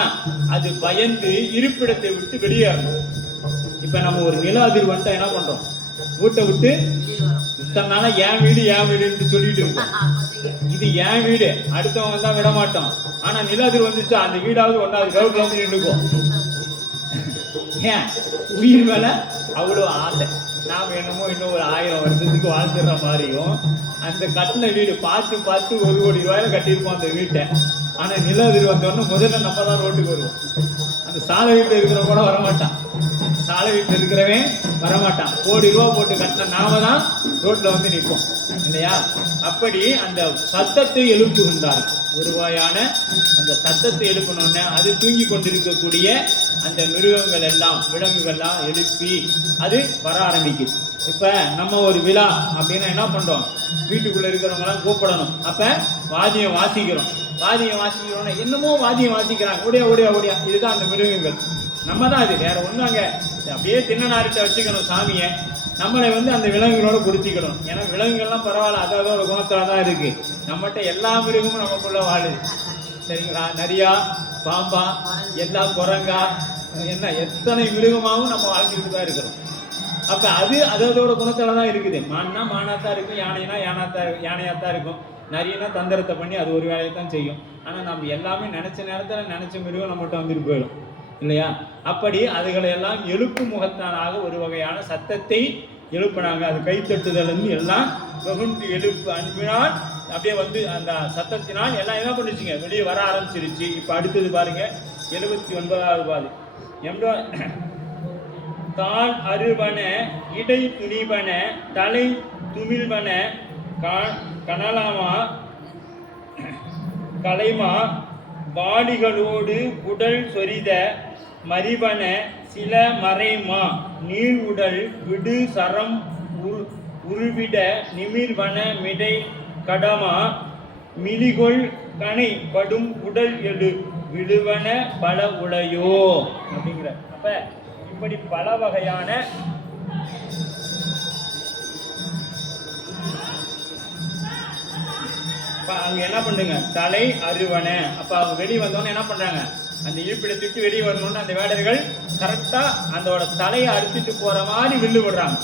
அது பயந்து இருப்பிடத்தை விட்டு வெளியேறணும். இப்ப நம்ம ஒரு நில அதிர்வு வந்துட்டா என்ன பண்றோம்? வீட்டை விட்டு இத்தனால என் வீடு என் வீடுன்னு சொல்லிட்டு இருக்கோம். இது என் வீடு, அடுத்தவங்க தான் விட மாட்டோம். ஆனா நில அதிர்வு வந்துச்சா அந்த வீடாவது ஒன்னாவது கிரவுண்ட்ல வந்து நின்றுக்கும். ஏன்? உயிர் மேல அவ்வளோ ஆசை. நாம் என்னமோ இன்னும் ஒரு 1000 வருஷத்துக்கு வாழ்ந்துடுற மாதிரியும், அந்த கட்டின வீடு பார்த்து 1 கோடி ரூபாயில கட்டியிருப்போம் அந்த வீட்டை. ஆனா நில அதிர்வு வந்தோடனே முதல்ல நம்ம தான் ரோட்டுக்கு வருவோம். அந்த சாலை வீட்டில் இருக்கிறவங்க கூட வரமாட்டான். சாலை வீட்டில் இருக்கிறவன் வரமாட்டான். 1 கோடி ரூபா போட்டு கட்டின நாம தான் ரோட்ல வந்து நிற்போம் இல்லையா? அப்படி அந்த சத்தத்தை எழுப்புகின்றார். ஒரு வகையான அந்த சத்தத்தை எழுப்பணும்னு அது தூங்கி கொண்டிருக்கக்கூடிய அந்த மிருகங்கள் எல்லாம், விலங்குகள்லாம் எழுப்பி அது வர ஆரம்பிக்குது. இப்ப நம்ம ஒரு விழா அப்படின்னா என்ன பண்றோம்? வீட்டுக்குள்ள இருக்கிறவங்க எல்லாம் கூப்பிடணும். அப்ப வாத்தியம் வாசிக்கிறோம். வாத்தியம் வாசிக்கிறோம்னா என்னமோ வாத்தியம் வாசிக்கிறாங்க, ஓடியா ஓடியா ஓடியா. இதுதான் அந்த மிருகங்கள். நம்ம தான் அது, வேற ஒன்றும். அங்கே அப்படியே தின்னனார்கிட்ட வச்சுக்கணும் சாமியை. நம்மளை வந்து அந்த விலங்குகளோட பொருத்திக்கணும். ஏன்னா விலங்குகள்லாம் பரவாயில்ல, அதோட குணத்துல தான் இருக்கு. நம்மகிட்ட எல்லா மிருகமும் நமக்குள்ள வாழுது. சரிங்களா? நரியா, பாம்பா, எல்லா குரங்கா, என்ன எத்தனை மிருகமாகவும் நம்ம வாழ்ந்துட்டு தான் இருக்கிறோம். அப்ப அது அதோட குணத்துல தான் இருக்குது. மான்னா மானாத்தான் இருக்கும், யானைனா யானையாத்தான் இருக்கும், நரியனா தந்திரத்தை பண்ணி அது ஒரு வேலையை தான் செய்யும். ஆனா நம்ம எல்லாமே நினைச்ச நேரத்துல நினைச்ச மிருகம் நம்மகிட்ட வந்துட்டு போயிடும் இல்லையா? அப்படி அதுகளை எல்லாம் எழுப்பு முகத்தானாக ஒரு வகையான சத்தத்தை எழுப்பினாங்க. அது கைத்தட்டுதல் எல்லாம் வெகுண்டு எழுப்பு அன்பினால் அப்படியே வந்து அந்த சத்தத்தினால் எல்லாம் என்ன பண்ணிச்சுங்க, வெளியே வர ஆரம்பிச்சிருச்சு. இப்ப அடுத்தது பாருங்க, 79வது பாது. கால் அறுவன, இடை துணிவன, தலை துமிழ்வன, கனலாமா கலைமா, வாடிகளோடு குடல் சொரித மறிவன, சில மறைமா, நீர் உடல் விடு சரம் உருவிட, நிமிர்வன மிடை கடமா மிலிகொள் கனை படும் உடல் எழு விழுவன பல உளையோ அப்படிங்கிற. அப்ப இப்படி பல வகையான அங்க என்ன பண்ணுங்க தலை அறுவன. அப்ப அவங்க வெளியே வந்தோன்னு என்ன பண்றாங்க, அந்த இருப்பிட திட்டு வெளியே வரணும்னு அந்த வேடர்கள் கரெக்டா அதோட தலையை அறுத்துட்டு போற மாதிரி வில்லு விடுறாங்க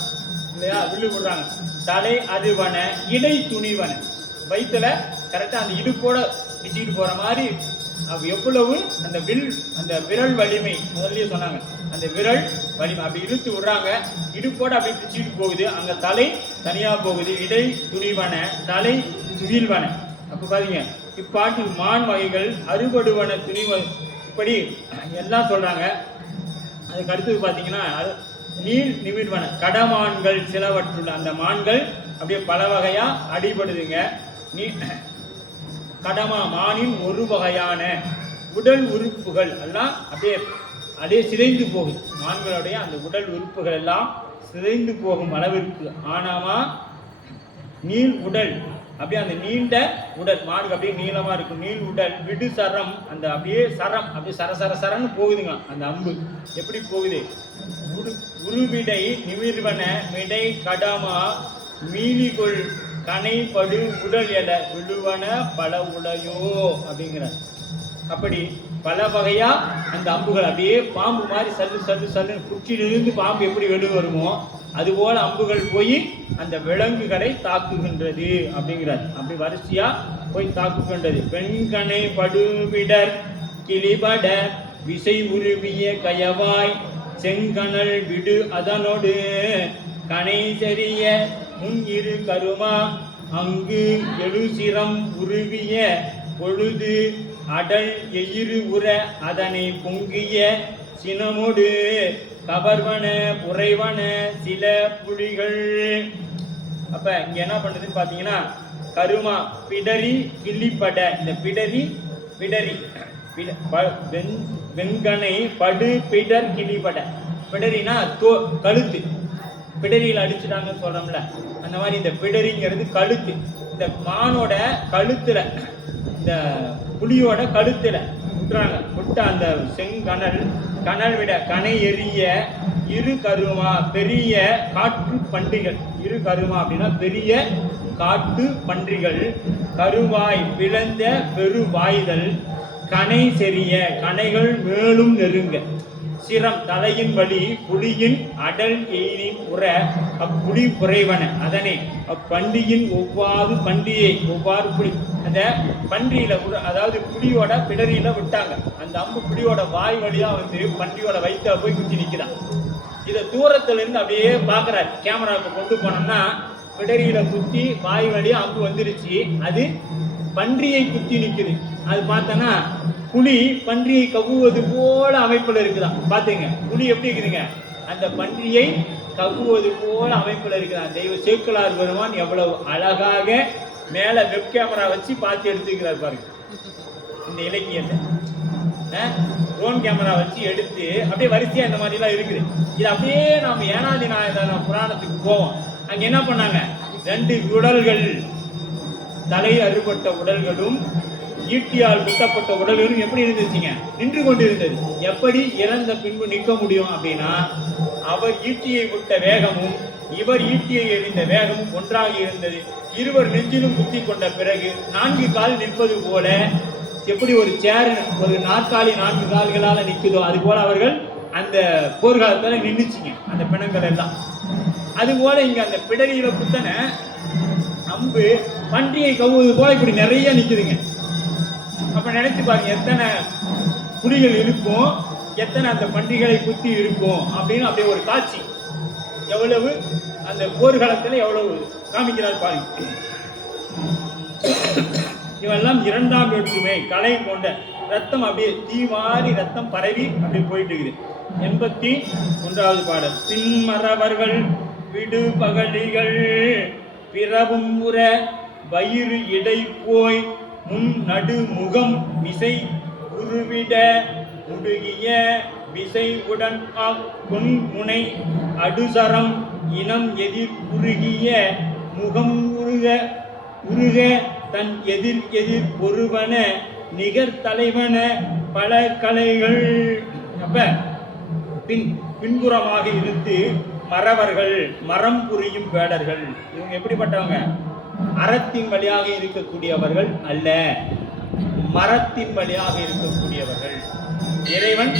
இல்லையா, வில்லு விடுறாங்க. தலை அறுவன இடை துணிவன, வயிற்றுல கரெக்டா அந்த இடுப்போட பிச்சுக்கிட்டு போற மாதிரி. எவ்வளவு அந்த விரல் வலிமை முதல்லயே சொன்னாங்க, அந்த விரல் வலிமை அப்படி இழுத்து விடுறாங்க, இடுப்போட அப்படி பிச்சுக்கிட்டு போகுது. அங்க தலை தனியா போகுது. இடை துணிவன தலை துயில்வன. அப்ப பாருங்க இப்பாட்டில் மான் வகைகள் அறுபடுவன துணிவ இப்படி எல்லாம் சொல்றாங்க. அதுக்கு அடுத்தது பாத்தீங்கன்னா நீள் நிமிர்வன கடமான்கள் சிலவற்றுள்ள அந்த மான்கள் அப்படியே பல வகையா அடிபடுதுங்க. கடமா மானின் ஒரு வகையான உடல் உறுப்புகள் எல்லாம் அப்படியே சிதைந்து போகுது. மான்களுடைய அந்த உடல் உறுப்புகள் எல்லாம் சிதைந்து போகும் அளவிற்கு. ஆனாமா நீள் உடல் அப்படியே அந்த நீண்ட உடல் மானுக்கு அப்படியே நீளமா இருக்கும். நீள் உடல் விடு சரம், அந்த அப்படியே சரம் அப்படியே சரன்னு போகுதுங்க. அந்த அம்பு எப்படி போகுது, உருவிடை நிமிர்வன மிடை கடமா மீனிகொள் கனைப்படு உடல் எல விழுவன பல உடையோ அப்படிங்கிற. அப்படி பல வகையா அந்த அம்புகள் அப்படியே பாம்பு மாதிரி சல்லு குச்சியிலிருந்து பாம்பு எப்படி வெளியே வருமோ அதுபோல அம்புகள் போய் அந்த விலங்குகளை தாக்குகின்றது அப்படிங்கிறார். அப்படி வரிசையா போய் தாக்குகின்றது. பெண்கனை படுவிடர் கிளிபட விசை உருவிய கயவாய் செங்கனல் விடு அதனோடு கனை செறிய முன் இரு கருமா அங்கு எழுசிரம் உருவிய பொழுது அடல் எயிறு உற அதனை பொங்கிய சினமோடு கபர்வன புரைவன சில புலிகள். அப்ப இங்க என்ன பண்ணுதுன்னு பாத்தீங்கன்னா கருமா பிடரி கிள்ளிப்பட. இந்த பிடரி வெங்கனை படு பிடர் கிளிப்பட. பிடரினா கழுத்து, பிடரியில் அடிச்சுட்டாங்கன்னு சொல்றோம்ல, அந்த மாதிரி இந்த பிடரிங்கிறது கழுத்து. இந்த மானோட கழுத்துல, இந்த புலியோட கழுத்துல விட்டுறாங்க. விட்ட அந்த கனல் விட கனை எரிய இரு கருமா பெரிய காட்டு பன்றிகள். இரு கருமா அப்படின்னா பெரிய காட்டு பன்றிகள். கருவாய் பிளந்த பெருவாய்தல் கனை செறிய கனைகள் மேலும் நெருங்க. சிரம் தலையின் வழி புலியின் அடல் எயினின் உற அப்புலி குறைவன அதனை அப்பண்டியின் ஒவ்வாறு புலி. அந்த பன்றியில அதாவது புலியோட பிடரியில விட்டாங்க. அந்த அம்பு புலியோட வாய் வழியா வந்து பன்றியோட வயிற்ற போய் குத்தி நிற்கிறான். இதை தூரத்துல இருந்து அப்படியே பாக்குறாரு. கேமராவுக்கு கொண்டு போனோம்னா பிடரியில குத்தி வாய் வழியா அம்பு வந்துருச்சு. அது பன்றியை குத்தி நிற்குது. அது பார்த்தோன்னா புலி பன்றியை கவ்வுவது போல அமைப்புல இருக்குதான். பாத்துங்க புலி எப்படி இருக்குதுங்க, அந்த பன்றியை கவ்வுவது போல அமைப்புல இருக்குதான். தெய்வ சேக்கிழார் பெருமான் எவ்வளவு அழகாக மேல வெப் கேமரா வச்சு பார்த்து எடுத்துக்கிறார் பாருங்க. இந்த இலக்கியத்தை ட்ரோன் கேமரா வச்சு எடுத்து அப்படியே வரிசையா இந்த மாதிரி எல்லாம் இருக்குது. இது அப்படியே நாம ஏனாதி நாயகன் புராணத்துக்கு போவோம். அங்க என்ன பண்ணாங்க, 2 உடல்கள், தலை அறுபட்ட உடல்களும் ஈட்டியால் குத்தப்பட்ட உடல்களும் எப்படி இருந்துச்சுங்க, நின்று கொண்டு இருந்தது. எப்படி இறந்த பின்பு நிற்க முடியும் அப்படின்னா, அவர் ஈட்டியை விட்ட வேகமும் இவர் ஈட்டியை எறிந்த வேகமும் ஒன்றாக இருந்தது. இருவர் நெஞ்சிலும் குத்தி கொண்ட பிறகு 4 கால் நிற்பது போல, எப்படி ஒரு சேர் ஒரு நாற்காலி 4 கால்களால நிற்குதோ அது போல அவர்கள் அந்த போர்க்காலத்துல நின்றுச்சுங்க அந்த பிணங்கள் எல்லாம். அது போல இங்க அந்த பிடரியில குத்தன அம்பு பன்றியை கவ்வுவது போல இப்படி நிறைய நிக்குதுங்க. அப்ப நினைச்சு பாருங்க, எத்தனை புலிகள் இருக்கும், எத்தனை அந்த பன்றிகளை குத்தி இருக்கும் அப்படின்னு அப்படியே ஒரு காட்சி. எவ்வளவு அந்த போர்க்காலத்துல எவ்வளவு காமிக்கிறார் பாருங்க. இவெல்லாம் 2ஆம் வேற்றுமை கலை கொண்ட ரத்தம் அப்படியே தீவாரி ரத்தம் பரவி அப்படி போயிட்டு இருக்குது. 81வது பாடல். பின்மறவர்கள் விடு பகலிகள் பிறவும் உற வயிறு இடை போய் முன் நடு முகம் விசை உருவிட முடுகிய விசை உடன் கொன்முனை அடுசரம் இனம் எதிர் குறுகிய முகம் உருக உருக தன் எதிர் எதிர் ஒருவன நிகர் தலைவன பல கலைகள். அப்ப பின்புறமாக இருந்து மறவர்கள், மரம் புரியும் வேடர்கள். இவங்க எப்படிப்பட்டவங்க? அறத்தின் வழியாக இருக்கக்கூடியவர்கள் அல்ல, மரத்தின் வழியாக இருக்கக்கூடியவர்கள். இறைவன்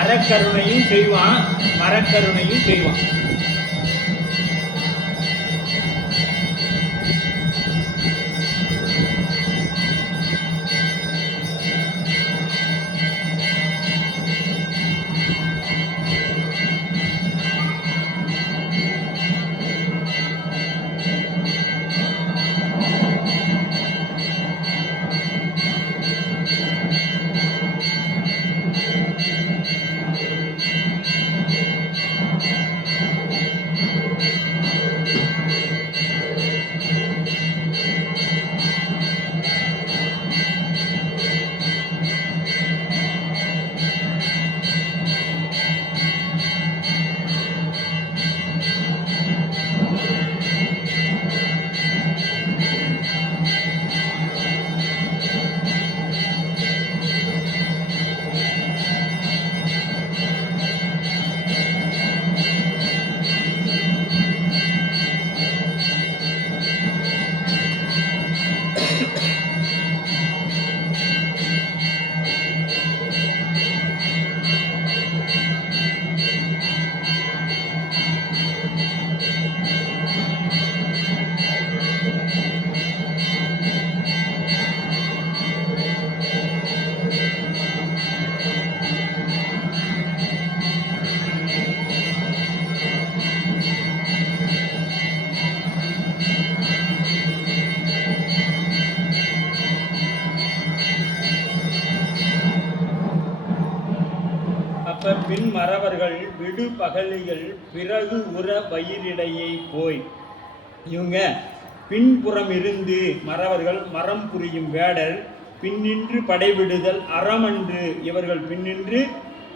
அறக்கருணையும் செய்வான், மரக்கருணையும் செய்வான். பின் மறவர்கள் விடு பகலிகள் பிறகு உற வயிறிடையே போய். இவங்க பின்புறம் இருந்து மறவர்கள், மரம் புரியும் வேடர், பின்னின்று படைவிடுதல் அறமன்று. இவர்கள் பின்னின்று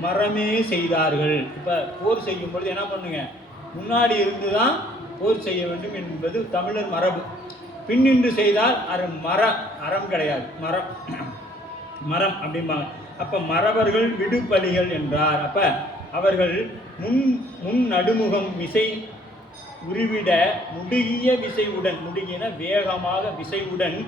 மரமே செய்தார்கள். இப்போ போர் செய்யும் பொழுது என்ன பண்ணுங்க? முன்னாடி இருந்து தான் போர் செய்ய வேண்டும் என்பது தமிழர் மரபு. பின்னின்று செய்தால் அது அறம் கிடையாது, மரம் அப்படிம்பாங்க. அப்ப மறவர்கள் விடுபலிகள் என்றார். அப்ப அவர்கள் முன் நடுமுகம் விசை உருவிட முடுகிய விசையுடன், முடுகின வேகமாக விசையுடன்,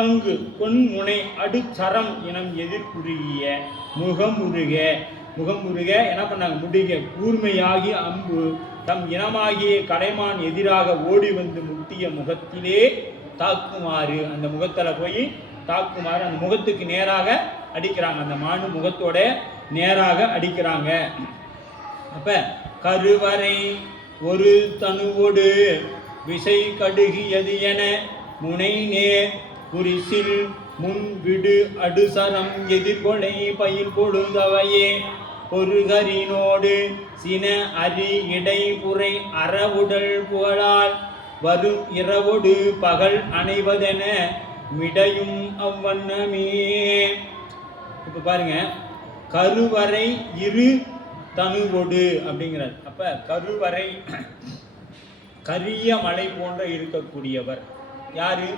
அங்கு பொன்முனை அடுச்சரம் இனம் எதிர்குறுகிய முகமுருக என்ன பண்ணாங்க? முடுகிய கூர்மையாகி அம்பு தம் இனமாகிய கலைமான் எதிராக ஓடி வந்து முட்டிய முகத்திலே தாக்குமாறு, அந்த முகத்தில் போய் தாக்குமாறு, அந்த முகத்துக்கு நேராக அடிக்கிறாங்க. அந்த மானு முகத்தோட நேராக அடிக்கிறாங்க. அப்ப கருவறை ஒரு தனுவோடு விசை கடுகியது என முனை நேர் குறிசில் முன் விடு அடுசரம் எதிர்கொலை பயில் பொழுதவையே பொருகரினோடு சின அரி இடை புரை அறவுடல் புகழால் வரும் இரவோடு பகல் அணைவதென மிடையும் அவ்வண்ணமே. இப்போ பாருங்க, கருவறை இரு தனுவோடு அப்படிங்கிறார். அப்ப கருவறை கரிய மலை போன்ற இருக்கக்கூடியவர் யாரு?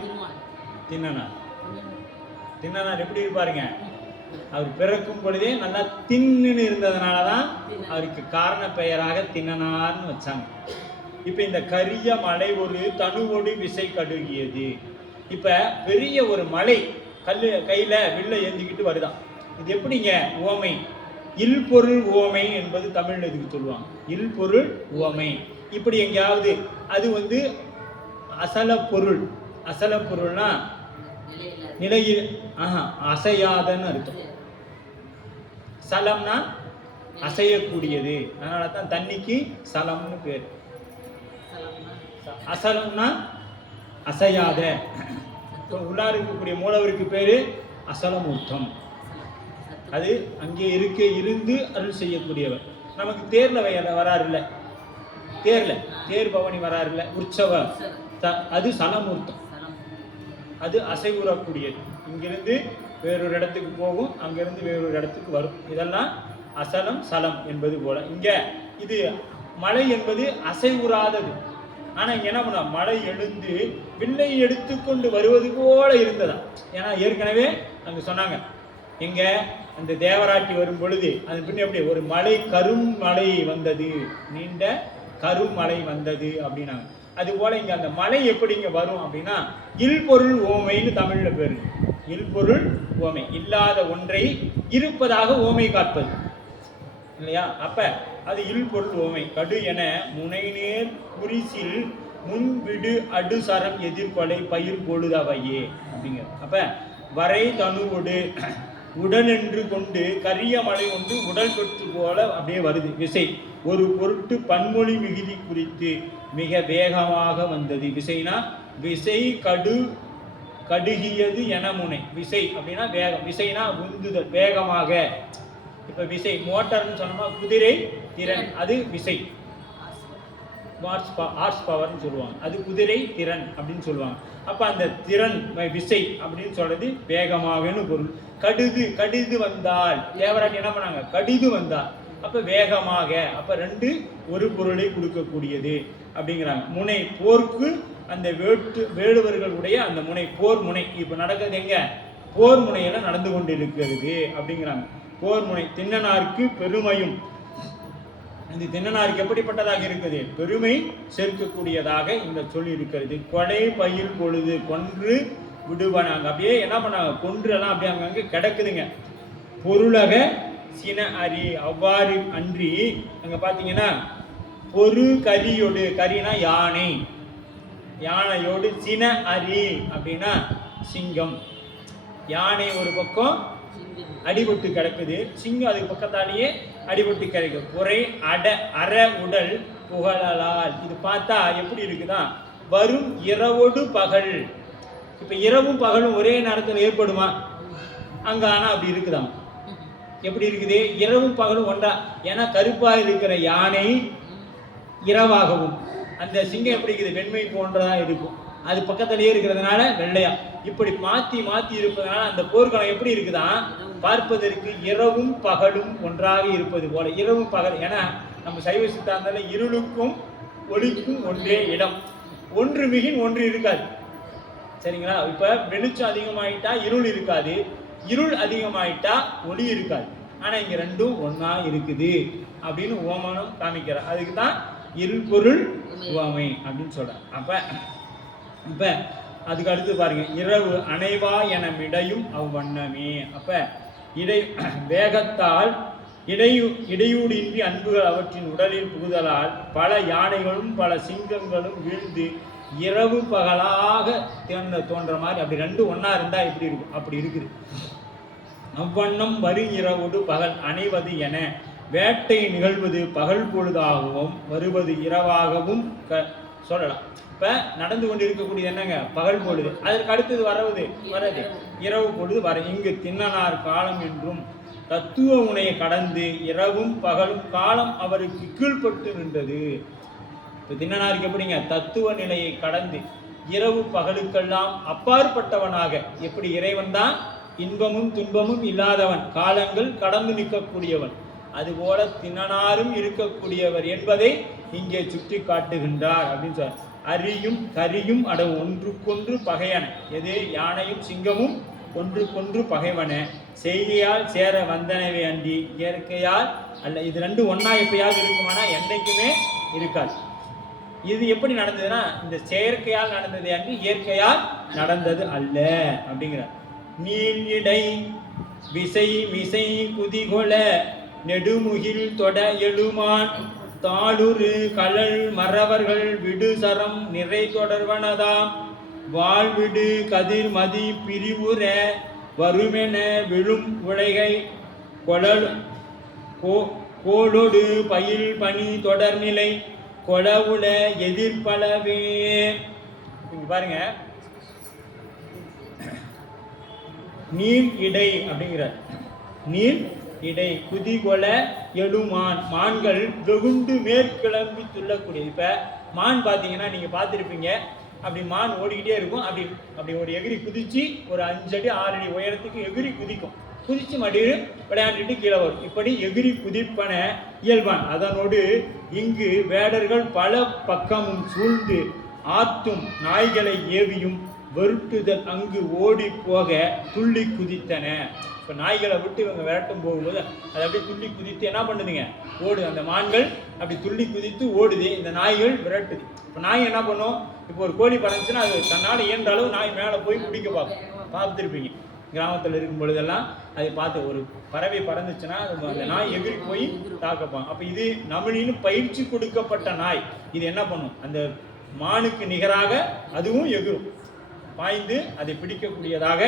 திண்ணனார். திண்ணனார் எப்படி இருப்பாருங்க? அவர் பிறக்கும் பொழுதே நல்லா தின்னு இருந்ததுனால தான் அவருக்கு காரண பெயராக திண்ணனார்னு வச்சாங்க. இப்ப இந்த கரிய மலை ஒரு தனுவோடு விசை கடுகியது. இப்ப பெரிய ஒரு மலை கையில வில்ல ஏந்திக்கிட்டு வருதான். இது எப்படிங்க? உவமை, இல்பொருள் உவமை என்பது தமிழ்ல இதுக்கு சொல்லுவாங்க. இல்பொருள் உவமை. இப்படி எங்கேயாவது அது அசல பொருள். அசல பொருள்னா நிலையில் அசையாதன்னு அர்த்தம். சலம்னா அசையக்கூடியது. அதனால தான் தண்ணிக்கு சலம்னு பேர். அசலம்னா அசையாத. உள்ளார இருக்கக்கூடிய மூலவருக்கு பேரு அசலமூர்த்தம். அது அங்கே இருந்து அருள் செய்யக்கூடியவர். நமக்கு தேர்ல வராரு இல்ல, தேர் பவனி வராரு இல்ல, உற்சவ, அது சலமூர்த்தம். அது அசைவுறக்கூடியது. இங்கிருந்து வேறொரு இடத்துக்கு போகும், அங்கிருந்து வேறொரு இடத்துக்கு வரும். இதெல்லாம் அசலம் சலம் என்பது போல. இங்க இது மலை என்பது அசைவுறாதது. ஆனா இங்க என்ன பண்ண, மழை எழுந்து வில்லை எடுத்துக்கொண்டு வருவது போல இருந்ததா. ஏன்னா ஏற்கனவே அங்க சொன்னாங்க, எங்க அந்த தேவராட்டி வரும் பொழுது அது பின்ன எப்படி ஒரு மலை, கரும் மலை வந்தது, நீண்ட கருமலை வந்தது அப்படின்னாங்க. அது போல இங்க அந்த மலை எப்படிங்க வரும் அப்படின்னா, இல்பொருள் ஓமைன்னு தமிழ்ல பேரு. இல்பொருள் ஓமை, இல்லாத ஒன்றை இருப்பதாக ஓமை காட்பது இல்லையா. அப்ப அது இல்பொருள் ஓமை. கடு என முனைநேர் குறிசில் முன்விடு அடுசரம் எதிர்கொலை பயிர் பொழுதவையே அப்படிங்கிற. அப்ப வரை தனுவோடு உடல் என்று கொண்டு கரிய மலை ஒன்று உடல் தொற்று போல அப்படியே வருது விசை. ஒரு பொருட்டு பன்மொழி மிகுதி குறித்து மிக வேகமாக வந்தது. விசைனா விசை கடுகியது என முனை. விசை அப்படின்னா வேகம், விசைனா உந்துதல், வேகமாக. இப்ப விசை மோட்டார்னு சொன்னோமா, குதிரை திறன், அது விசை. ஹார்ஸ் பவர்னு சொல்லுவாங்க, அது குதிரை திறன் அப்படின்னு சொல்லுவாங்க. அப்ப அந்த திறன் விசை அப்படின்னு சொல்றது வேகமாகனு பொருள். கடிது வந்தால், தேவராட்டி என்ன பண்ணாங்க, கடிது வந்தால், அப்ப வேகமாக. அப்ப ரெண்டு ஒரு பொருளை கொடுக்கக்கூடியது அப்படிங்கிறாங்க. முனை போர்க்கு அந்த வேடுவர்களுடைய அந்த முனை, போர் முனை. இப்ப நடக்கிறது எங்க, போர் முனையில நடந்து கொண்டு இருக்கிறது அப்படிங்கிறாங்க. போர் முனை திண்ணனாருக்கு பெருமையும். இந்த திண்ணனாருக்கு எப்படிப்பட்டதாக இருக்குது, பெருமை சேர்க்கக்கூடியதாக இந்த சொல் இருக்கிறது. கொடை பயிர் பொழுது கொன்று விடுவனாங்க. அப்படியே என்ன பண்ணாங்க, கொன்று எல்லாம் அப்படியே அங்கங்க கிடக்குதுங்க. பொருளக சின அரி. அவ்வாறு அன்றி அங்க பாத்தீங்கன்னா பொரு கரியோடு, கரினா யானை, யானையோடு சின அரி அப்படின்னா சிங்கம். யானை ஒரு பக்கம் அடிபட்டு கிடக்குது, சிங்கம் அதுக்கு பக்கத்தாலேயே அடிபட்டு கிடைக்கும். குறை அற உடல் புகழலால். இது பார்த்தா எப்படி இருக்குதான், வரும் இரவோடு பகல். இப்ப இரவும் பகலும் ஒரே நேரத்தில் ஏற்படுமா அங்க? ஆனா அப்படி இருக்குதாம். எப்படி இருக்குது, இரவும் பகலும் ஒன்றா. ஏன்னா கருப்பா இருக்கிற யானை இரவாகவும், அந்த சிங்கம் எப்படி இருக்குது, வெண்மை போன்றதா இருக்கும், அது பக்கத்திலேயே இருக்கிறதுனால வெள்ளையா. இப்படி மாத்தி மாத்தி இருப்பதனால அந்த போர்க்களம் எப்படி இருக்குதான், பார்ப்பதற்கு இரவும் பகலும் ஒன்றாக இருப்பது போல. இரவும் பகல், ஏன்னா நம்ம சைவ சித்தாந்தத்துல இருளுக்கும் ஒளிக்கும் ஒன்றே இடம், ஒன்று மிகின் ஒன்று இருக்காது. சரிங்களா? இப்ப வெளிச்சம் அதிகமாயிட்டா இருள் இருக்காது, இருள் அதிகமாயிட்டா ஒளி இருக்காது. ஆனா இங்க ரெண்டும் ஒன்னா இருக்குது அப்படின்னு ஓமானம் காமிக்கிறார். அதுக்கு தான் இருள் பொருள் உவமை அப்படின்னு சொல்ற. அப்ப அதுக்கு அடுத்து பாருங்க, இரவு அணைவா என மிடையும் அவ்வண்ணமே. அப்ப வேகத்தால் இடையூடின்றி அன்புகள் அவற்றின் உடலில் புகுதலால் பல யானைகளும் பல சிங்கங்களும் வீழ்ந்து இரவு பகலாக தோன்ற மாதிரி. அப்படி ரெண்டு ஒன்னா இருந்தா எப்படி இருக்கும், அப்படி இருக்குது. அவ்வண்ணம் வரு இரவோடு பகல் அணைவது என வேட்டை நிகழ்வது பகல் பொழுதாகவும் வருவது இரவாகவும் சொல்லலாம். இப்ப நடந்து கொண்டு இருக்கக்கூடியது என்னங்க, பகல் பொழுது. அதற்கு அடுத்தது வரது இரவு பொழுது வர. இங்கு திண்ணனார் காலம் என்றும் தத்துவ உனையை கடந்து இரவும் பகலும் காலம் அவருக்கு கீழ்பட்டு நின்றது. இப்ப திண்ணனாருக்கு எப்படிங்க, தத்துவ நிலையை கடந்து இரவு பகலுக்கெல்லாம் அப்பாற்பட்டவனாக, எப்படி இறைவன் தான் இன்பமும் துன்பமும் இல்லாதவன், காலங்கள் கடந்து நிற்கக்கூடியவன், அதுபோல திண்ணனாரும் இருக்கக்கூடியவர் என்பதை இங்கே சுட்டி காட்டுகின்றார் அப்படின்னு சொல்ற. அரியும் கரியும் அட ஒன்றுக்கொன்று பகையன. எது, யானையும் சிங்கமும் ஒன்றுக்கொன்று பகைவன. செய்கையால் சேர வந்தனவே அன்றி இயற்கையால் அல்ல. இது ரெண்டு ஒன்னா எப்பயாவது இருக்குமானா என்றைக்குமே இருக்காது. இது எப்படி நடந்ததுன்னா, இந்த செயற்கையால் நடந்தது அன்றி இயற்கையால் நடந்தது அல்ல அப்படிங்கிறார். நீள் இடை விசை மிசை குதிகொல நெடுமுகில் தொட எழுமான் தாளுரு கழல் மறவர்கள் விடு சரம் நிறை தொடர்வனதாம் வாழ்விடு கதிர் மதி பிரிவுற வருமென விழும் உலகை கோளொடு பயில் பணி தொடர்நிலை கொளவுல எதிர்பலவே. பாருங்க, நீள் இடை அப்படிங்கிறார். நீள் இடை குதிகொல எழுமான், மான்கள் வெகுண்டு மேற்கிளம்பி துள்ளக்கூடிய. இப்ப மான் பாத்தீங்கன்னா நீங்க பார்த்துருப்பீங்க, அப்படி மான் ஓடிக்கிட்டே இருக்கும், அப்படி ஒரு எகிரி குதிச்சு ஒரு 5 அடி 6 அடி உயரத்துக்கு எகிரி குதிக்கும். குதித்து மடியில் விளையாண்டுட்டு கீழே வரும். இப்படி எகிரி குதிப்பன இயல்பான். அதனோடு இங்கு வேடர்கள் பல பக்கமும் சூழ்ந்து ஆத்தும் நாய்களை ஏவியும் வெருட்டுதல் அங்கு ஓடி போக துள்ளி குதித்தன. இப்போ நாய்களை விட்டு இவங்க விரட்டும் போகும்போது அது அப்படியே துள்ளி குதித்து என்ன பண்ணுதுங்க, ஓடுது. அந்த மான்கள் அப்படி துள்ளி குதித்து ஓடுது, இந்த நாய்கள் விரட்டுது. இப்போ நாய் என்ன பண்ணும், இப்போ ஒரு கோழி பறந்துச்சுன்னா அது தன்னால் இயன்ற அளவு நாய் மேலே போய் பிடிக்க பார்த்துருப்பீங்க. கிராமத்தில் இருக்கும் பொழுதெல்லாம் அதை பார்த்து ஒரு பறவை பறந்துச்சுன்னா அந்த நாய் எகிரி போய் தாக்கப்பாங்க. அப்போ இது நம்மளின்னு பயிற்சி கொடுக்கப்பட்ட நாய். இது என்ன பண்ணும், அந்த மானுக்கு நிகராக அதுவும் எகிரும், பாய்ந்து அதை பிடிக்கக்கூடியதாக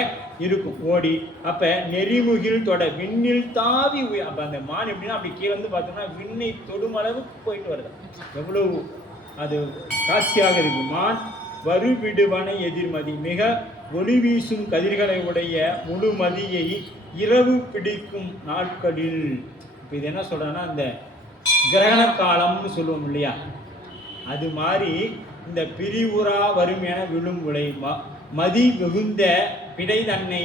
இருக்கும் ஓடி. அப்போ நெறிமுகில் தொட விண்ணில் தாவி. அப்போ அந்த மான் எப்படின்னா அப்படி கீழே வந்து பார்த்தோம்னா விண்ணை தொடும் அளவுக்கு போயிட்டு வருது. எவ்வளவு அது காட்சியாக இருக்கு. மான் வருவிடுவனை எதிர்மதி மிக ஒளி வீசும் கதிர்களை உடைய முழுமதியை இரவு பிடிக்கும் நாட்களில். இப்போ இது என்ன சொல்கிறேன்னா, இந்த கிரகண காலம்னு சொல்லுவோம் இல்லையா, அது மாதிரி இந்த பிரிவுரா வரும் என விழும் விளை மதி மிகுந்த பிடை தன்னை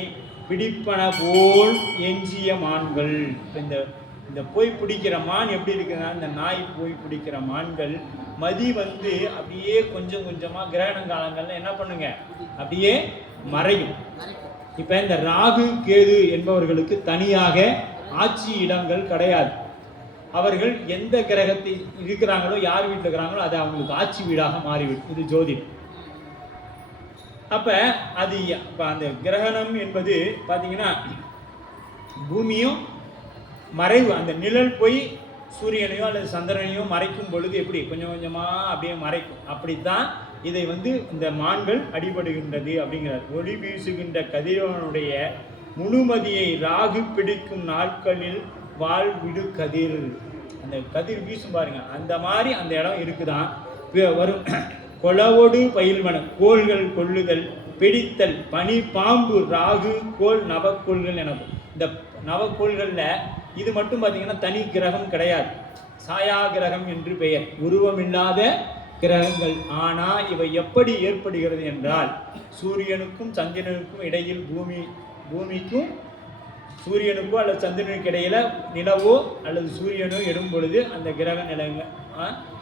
பிடிப்பன போல் எஞ்சிய மான்கள். இந்த இந்த போய் பிடிக்கிற மான் எப்படி இருக்குன்னா, இந்த நாய் போய் பிடிக்கிற மான்கள் மதி வந்து அப்படியே கொஞ்சம் கொஞ்சமாக கிரகண காலங்கள்ல என்ன பண்ணுங்க, அப்படியே மறையும். இப்போ இந்த ராகு கேது என்பவர்களுக்கு தனியாக ஆட்சி இடங்கள் கிடையாது. அவர்கள் எந்த கிரகத்தை இருக்கிறாங்களோ, யார் வீட்டில் இருக்கிறாங்களோ அது அவங்களுக்கு ஆட்சி வீடாக மாறிவிடும். இது ஜோதிடம். அப்போ அது இப்போ அந்த கிரகணம் என்பது பார்த்தீங்கன்னா பூமியும் மறைவு, அந்த நிழல் போய் சூரியனையோ அல்லது சந்திரனையோ மறைக்கும் பொழுது எப்படி கொஞ்சம் கொஞ்சமாக அப்படியே மறைக்கும். அப்படித்தான் இதை வந்து இந்த மான்கள் அடிபடுகின்றது அப்படிங்கிறார். ஒளி வீசுகின்ற கதிரவனுடைய முழுமதியை ராகு பிடிக்கும் நாட்களில் வாழ்விடு கதிர். அந்த கதிர் வீசும் பாருங்க, அந்த மாதிரி அந்த இடம் இருக்குதான். வரும் கொலவோடு பயில்வன கோள்கள் கொள்ளுதல் பிடித்தல் பனி பாம்பு ராகு கோள் நவக்கோள்கள் எனவும். இந்த நவக்கோள்களில் இது மட்டும் பார்த்தீங்கன்னா தனி கிரகம் கிடையாது, சாயா கிரகம் என்று பெயர், உருவமில்லாத கிரகங்கள். ஆனால் இவை எப்படி ஏற்படுகிறது என்றால், சூரியனுக்கும் சந்திரனுக்கும் இடையில் பூமிக்கும் சூரியனுக்கோ அல்லது சந்திரனுக்கு இடையில நிலவோ அல்லது சூரியனோ எடும் பொழுது அந்த கிரக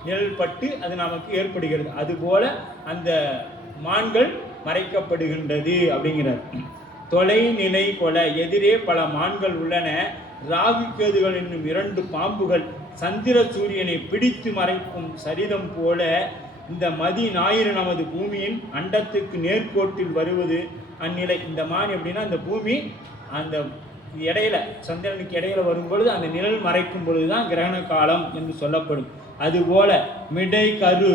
நிழல் பட்டு அது நமக்கு ஏற்படுகிறது. அதுபோல அந்த மான்கள் மறைக்கப்படுகின்றது அப்படிங்கிறார். தொலைநிலை கொல எதிரே பல மான்கள் உள்ளன. ராகு கேதுகள் என்னும் 2 பாம்புகள் சந்திர சூரியனை பிடித்து மறைக்கும் சரிதம் போல இந்த மதி ஞாயிறு நமது பூமியின் அண்டத்துக்கு நேர்கோட்டில் வருவது அந்நிலை. இந்த மான் எப்படின்னா, இந்த பூமி அந்த இடையில சந்திரனுக்கு இடையில வரும்பொழுது அந்த நிழல் மறைக்கும் பொழுதுதான் கிரகண காலம் என்று சொல்லப்படும். அதுபோல மிடை கரு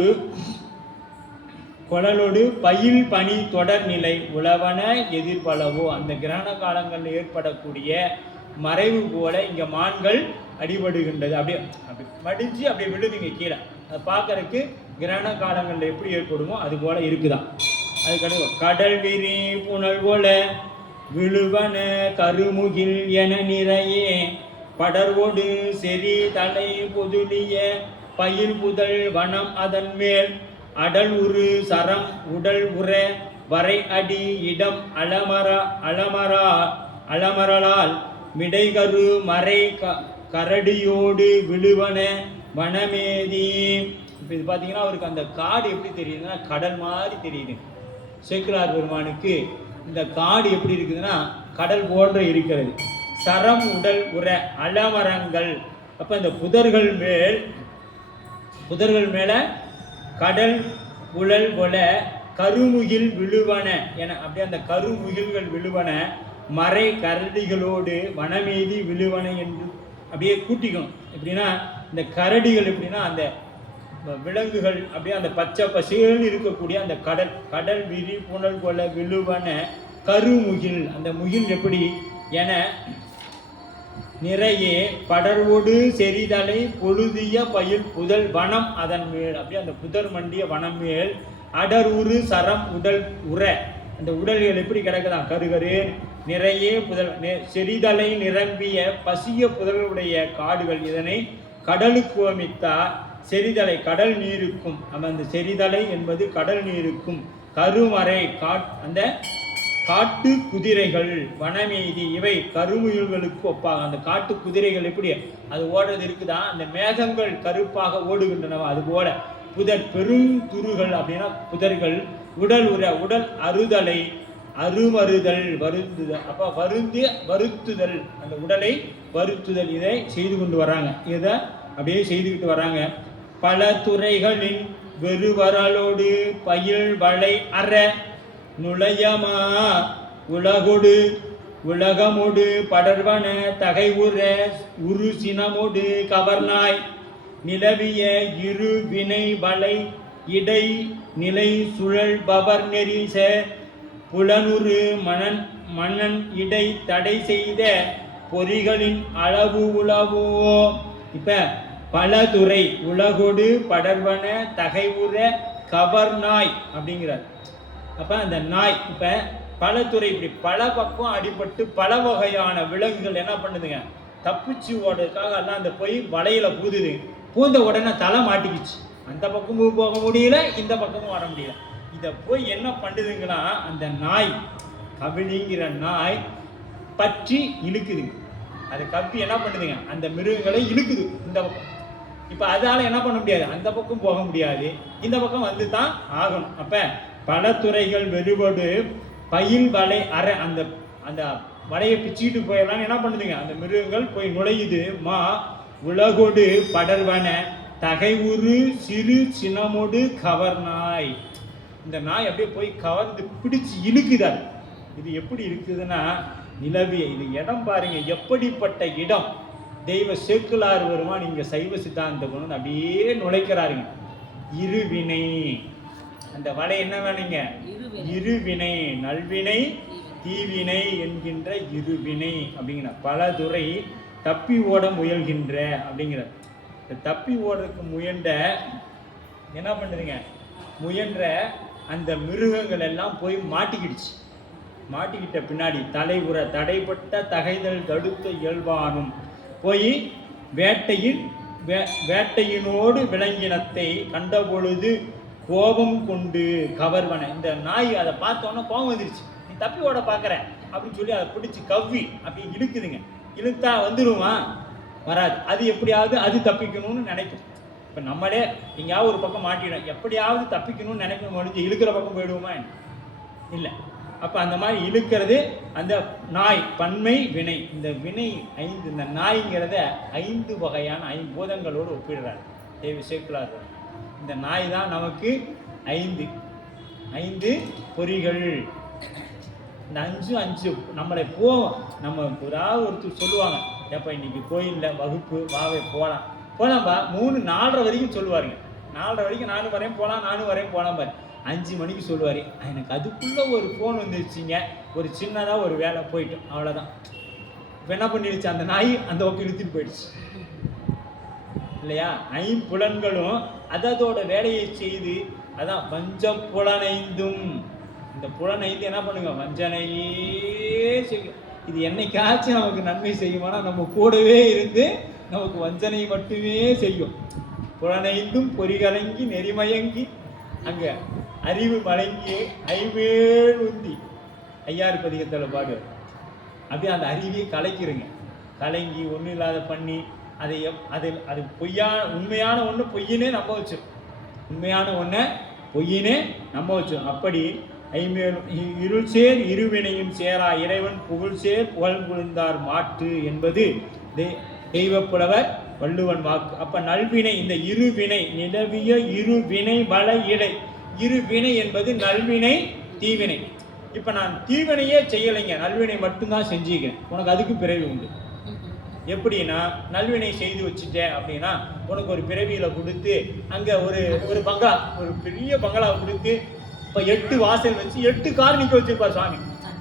கொழலோடு பயில் பனி தொடர் நிலை உழவன எதிர்பலவோ. அந்த கிரகண காலங்களில் ஏற்படக்கூடிய மறைவு போல இங்கே மான்கள் அடிபடுகின்றது. அப்படியே அப்படி மடிஞ்சு அப்படியே விழுதுங்க கீழே. அதை பார்க்கறதுக்கு கிரகண காலங்களில் எப்படி ஏற்படுமோ அது போல இருக்குதான். அதுக்கடுத்து கடல் விரி புனல் போல விழுவன கருமுகில் என நிறையே படர்வோடு செறி தலை பொதுலிய பயிர் புதல் வனம் அதன் மேல் அடல் உரு சரம் உடல் உற வரை அடி இடம் அலமரலால் மிடைகரு மறை கரடியோடு விழுவன வனமேதி. இப்போ இது பார்த்தீங்கன்னா அவருக்கு அந்த காடு எப்படி தெரியுதுன்னா கடல் மாதிரி தெரியுது. சேக்கிழார் பெருமானுக்கு இந்த காடு எப்படி இருக்குதுன்னா கடல் போன்ற இருக்கிறது. சரம் உடல் உற அலமரங்கள். அப்போ இந்த புதர்கள் மேலே கடல் உழல் போல கருமுகில் விழுவன என அப்படியே அந்த கருமுகில்கள் விழுவன மறை கரடிகளோடு வனமேதி விழுவன என்று அப்படியே கூட்டிக்கணும். எப்படின்னா இந்த கரடிகள் எப்படின்னா அந்த விலங்குகள் அப்படியே அந்த பச்சை பசேல்னு இருக்கக்கூடிய அந்த கடல் விரி புனல் போல விழுவன கருமுகில். அந்த முகில் எப்படி என நிறையே படர்வோடு செறிதலை பொழுதிய பயில் புதல் வனம் அதன் மேல். அப்படியே அந்த புதர் மண்டிய வனம் மேல் அடர் உரு சரம் உடல் உற. அந்த உடல்கள் எப்படி கிடக்குதான் கருகரு நிறைய புதல் செறிதலை நிரம்பிய பசிய புதல்களுடைய காடுகள். இதனை கடலுக்கு அமைத்தார். செறிதலை கடல் நீருக்கும். அந்த செறிதலை என்பது கடல் நீருக்கும் கருமறை அந்த காட்டு குதிரைகள் வனமீதி இவை கருமுயல்களுக்கு ஒப்பாக. அந்த காட்டு குதிரைகள் எப்படி அது ஓடுறது இருக்குதா, அந்த மேகங்கள் கருப்பாக ஓடுகின்றனவா அதுபோல புதர் பெருந்துருகள் அப்படின்னா புதர்கள் உடல் உடல் அறுதலை அருமறுதல் வருந்துதல். அப்ப வருத்துதல், அந்த உடலை வருத்துதல், இதை செய்து கொண்டு வராங்க. இதை அப்படியே செய்துக்கிட்டு வராங்க. பல துறைகளின் வெறுவரலோடு பயில் வளை அற நுழையமா உலகொடு உலகமொடு படர்வன தகைவுற உரு சினமொடு கவர்நாய் நிலவிய இரு வினை வளை இடை நிலை சுழல் பவர் நெறிச புலனுரு மணன் இடை தடை செய்த பொறிகளின் அளவு உளவோ. இப்ப பல துறை உலகொடு படர்வன தகைவுற கவர்நாய் அப்படிங்கிறார். அப்ப அந்த நாய் இப்ப பல துறை இப்படி பல பக்கம் அடிபட்டு பல வகையான விலங்குகள் என்ன பண்ணுதுங்க, தப்பிச்சு ஓடுறதுக்காக எல்லாம் அந்த போய் வலையில பூதுது. பூந்த உடனே தலை மாட்டிக்கிச்சு, அந்த பக்கமும் போக முடியல, இந்த பக்கமும் வர முடியல. இதை போய் என்ன பண்ணுதுங்கன்னா அந்த நாய் கவிழிங்கிற நாய் பற்றி இழுக்குதுங்க. அது கப்பி என்ன பண்ணுதுங்க, அந்த மிருகங்களை இழுக்குது இந்த பக்கம். இப்போ அதால என்ன பண்ண முடியாது, அந்த பக்கம் போக முடியாது, இந்த பக்கம் வந்து தான் ஆகணும். அப்ப பல துறைகள் வெறுவடு பயில் வலை அற அந்த அந்த வலையை பிச்சுக்கிட்டு போயிடலாம் என்ன பண்ணுதுங்க, அந்த மிருகங்கள் போய் நுழையுது. மா உலகொடு படர்வன தகைவுறு சிறு சினமோடு கவர்நாய். இந்த நாய் அப்படியே போய் கவர்ந்து பிடிச்சு இழுக்குதார். இது எப்படி இருக்குதுன்னா நிலவிய இது இடம் பாருங்க, எப்படிப்பட்ட இடம். தெய்வ சேக்குலார் வருமான் இங்க சைவ சித்தாந்த குணம் அப்படியே நுழைக்கிறாருங்க. இருவினை, அந்த வலை என்ன வேணுங்க, இருவினை, நல்வினை தீவினை என்கின்ற இருவினை அப்படிங்கிற பல துறை தப்பி ஓட முயல்கின்ற அப்படிங்கிற. தப்பி ஓடுறதுக்கு முயன்ற என்ன பண்ணுதுங்க, முயன்ற அந்த மிருகங்கள் எல்லாம் போய் மாட்டிக்கிடுச்சு. மாட்டிக்கிட்ட பின்னாடி தலைவுற தடைப்பட்ட தகைதல் தடுத்த இயல்பானும் போய் வேட்டையினோடு விலங்கினத்தை கண்டபொழுது கோபம் கொண்டு கவர்வன. இந்த நாய் அதை பார்த்தோன்னா கோபம் வந்துருச்சு, நீ தப்பி ஓட பார்க்குற அப்படின்னு சொல்லி அதை பிடிச்சி கவ்வி அப்படி இழுக்குதுங்க. இழுத்தா வந்துடுமா, வராது. அது எப்படியாவது அது தப்பிக்கணும்னு நினைக்கும். இப்போ நம்மளே எங்கேயாவது ஒரு பக்கம் மாட்டிடும், எப்படியாவது தப்பிக்கணும்னு நினைக்க முடிஞ்சு இழுக்கிற பக்கம் போயிடுவோமா, இல்லை. அப்போ அந்த மாதிரி இழுக்கிறது அந்த நாய் பன்மை வினை. இந்த வினை 5, இந்த நாய்ங்கிறத 5 வகையான 5 பூதங்களோடு ஒப்பிடுறாரு தேவி சேக்குலார். இந்த நாய் தான் நமக்கு 5 பொறிகள். இந்த 5 நம்மளை நம்ம ஏதாவது ஒருத்தர் சொல்லுவாங்க, எப்போ இன்னைக்கு கோயிலில் வகுப்பு வாவை போகலாம்பா 3-4:30 வரைக்கும் சொல்லுவாருங்க. 4:30 வரைக்கும் நானும் வரேன் போகலாம் பாரு. 5 மணிக்கு சொல்லுவார், எனக்கு அதுக்குள்ளே ஒரு ஃபோன் வந்துருச்சுங்க, ஒரு சின்னதாக ஒரு வேலை போயிட்டோம், அவ்வளோதான். இப்போ என்ன பண்ணிடுச்சு அந்த நாய், அந்த பக்கம் இழுத்துட்டு போயிடுச்சு இல்லையா. 5 புலன்களும் அதோட வேலையை செய்து, அதான் வஞ்ச புலனைந்தும். இந்த புலனைந்து என்ன பண்ணுங்க, வஞ்சனையே செய்யும். இது என்னைக்காச்சும் நமக்கு நன்மை செய்யுமானா நம்ம கூடவே இருந்து நமக்கு வஞ்சனை மட்டுமே செய்யும். புலனைந்தும் பொறிகலங்கி நெறிமயங்கி அங்கே அறிவு மலங்கி ஐவேள் உந்தி ஐயாறு பதிகத்தில் பாடு. அப்படியே அந்த அறிவியை கலைக்கிறங்க, கலங்கி ஒன்றும் இல்லாத பண்ணி அது உண்மையான ஒன்று பொய்யினே நம்ப வச்சிடும், உண்மையான ஒன்றை பொய்யினே நம்ப வச்சிடும். அப்படி ஐமேலும் இருள் சேர் இருவினையும் சேரா இறைவன் புகழ் சேர் புகழ் புரிந்தார் மாட்டு என்பது தெய்வப்புலவர் வள்ளுவன் வாக்கு. அப்ப நல்வினை, இந்த இருவினை நிலவிய இருவினை வள இடை. இருவினை என்பது நல்வினை தீவினை. இப்ப நான் தீவினையே செய்யலைங்க, நல்வினை மட்டும்தான் செஞ்சுக்கிறேன், உனக்கு அதுக்கு பிறவி உண்டு. எப்படின்னா நல்வினை செய்து வச்சுட்டேன் அப்படின்னா உனக்கு ஒரு பிறவியில கொடுத்து அங்க ஒரு பங்களா, ஒரு பெரிய பங்களாவை கொடுத்து இப்ப 8 வாசல் வச்சு 8 கார் நிக்க வச்சிருப்பார் சுவாமி.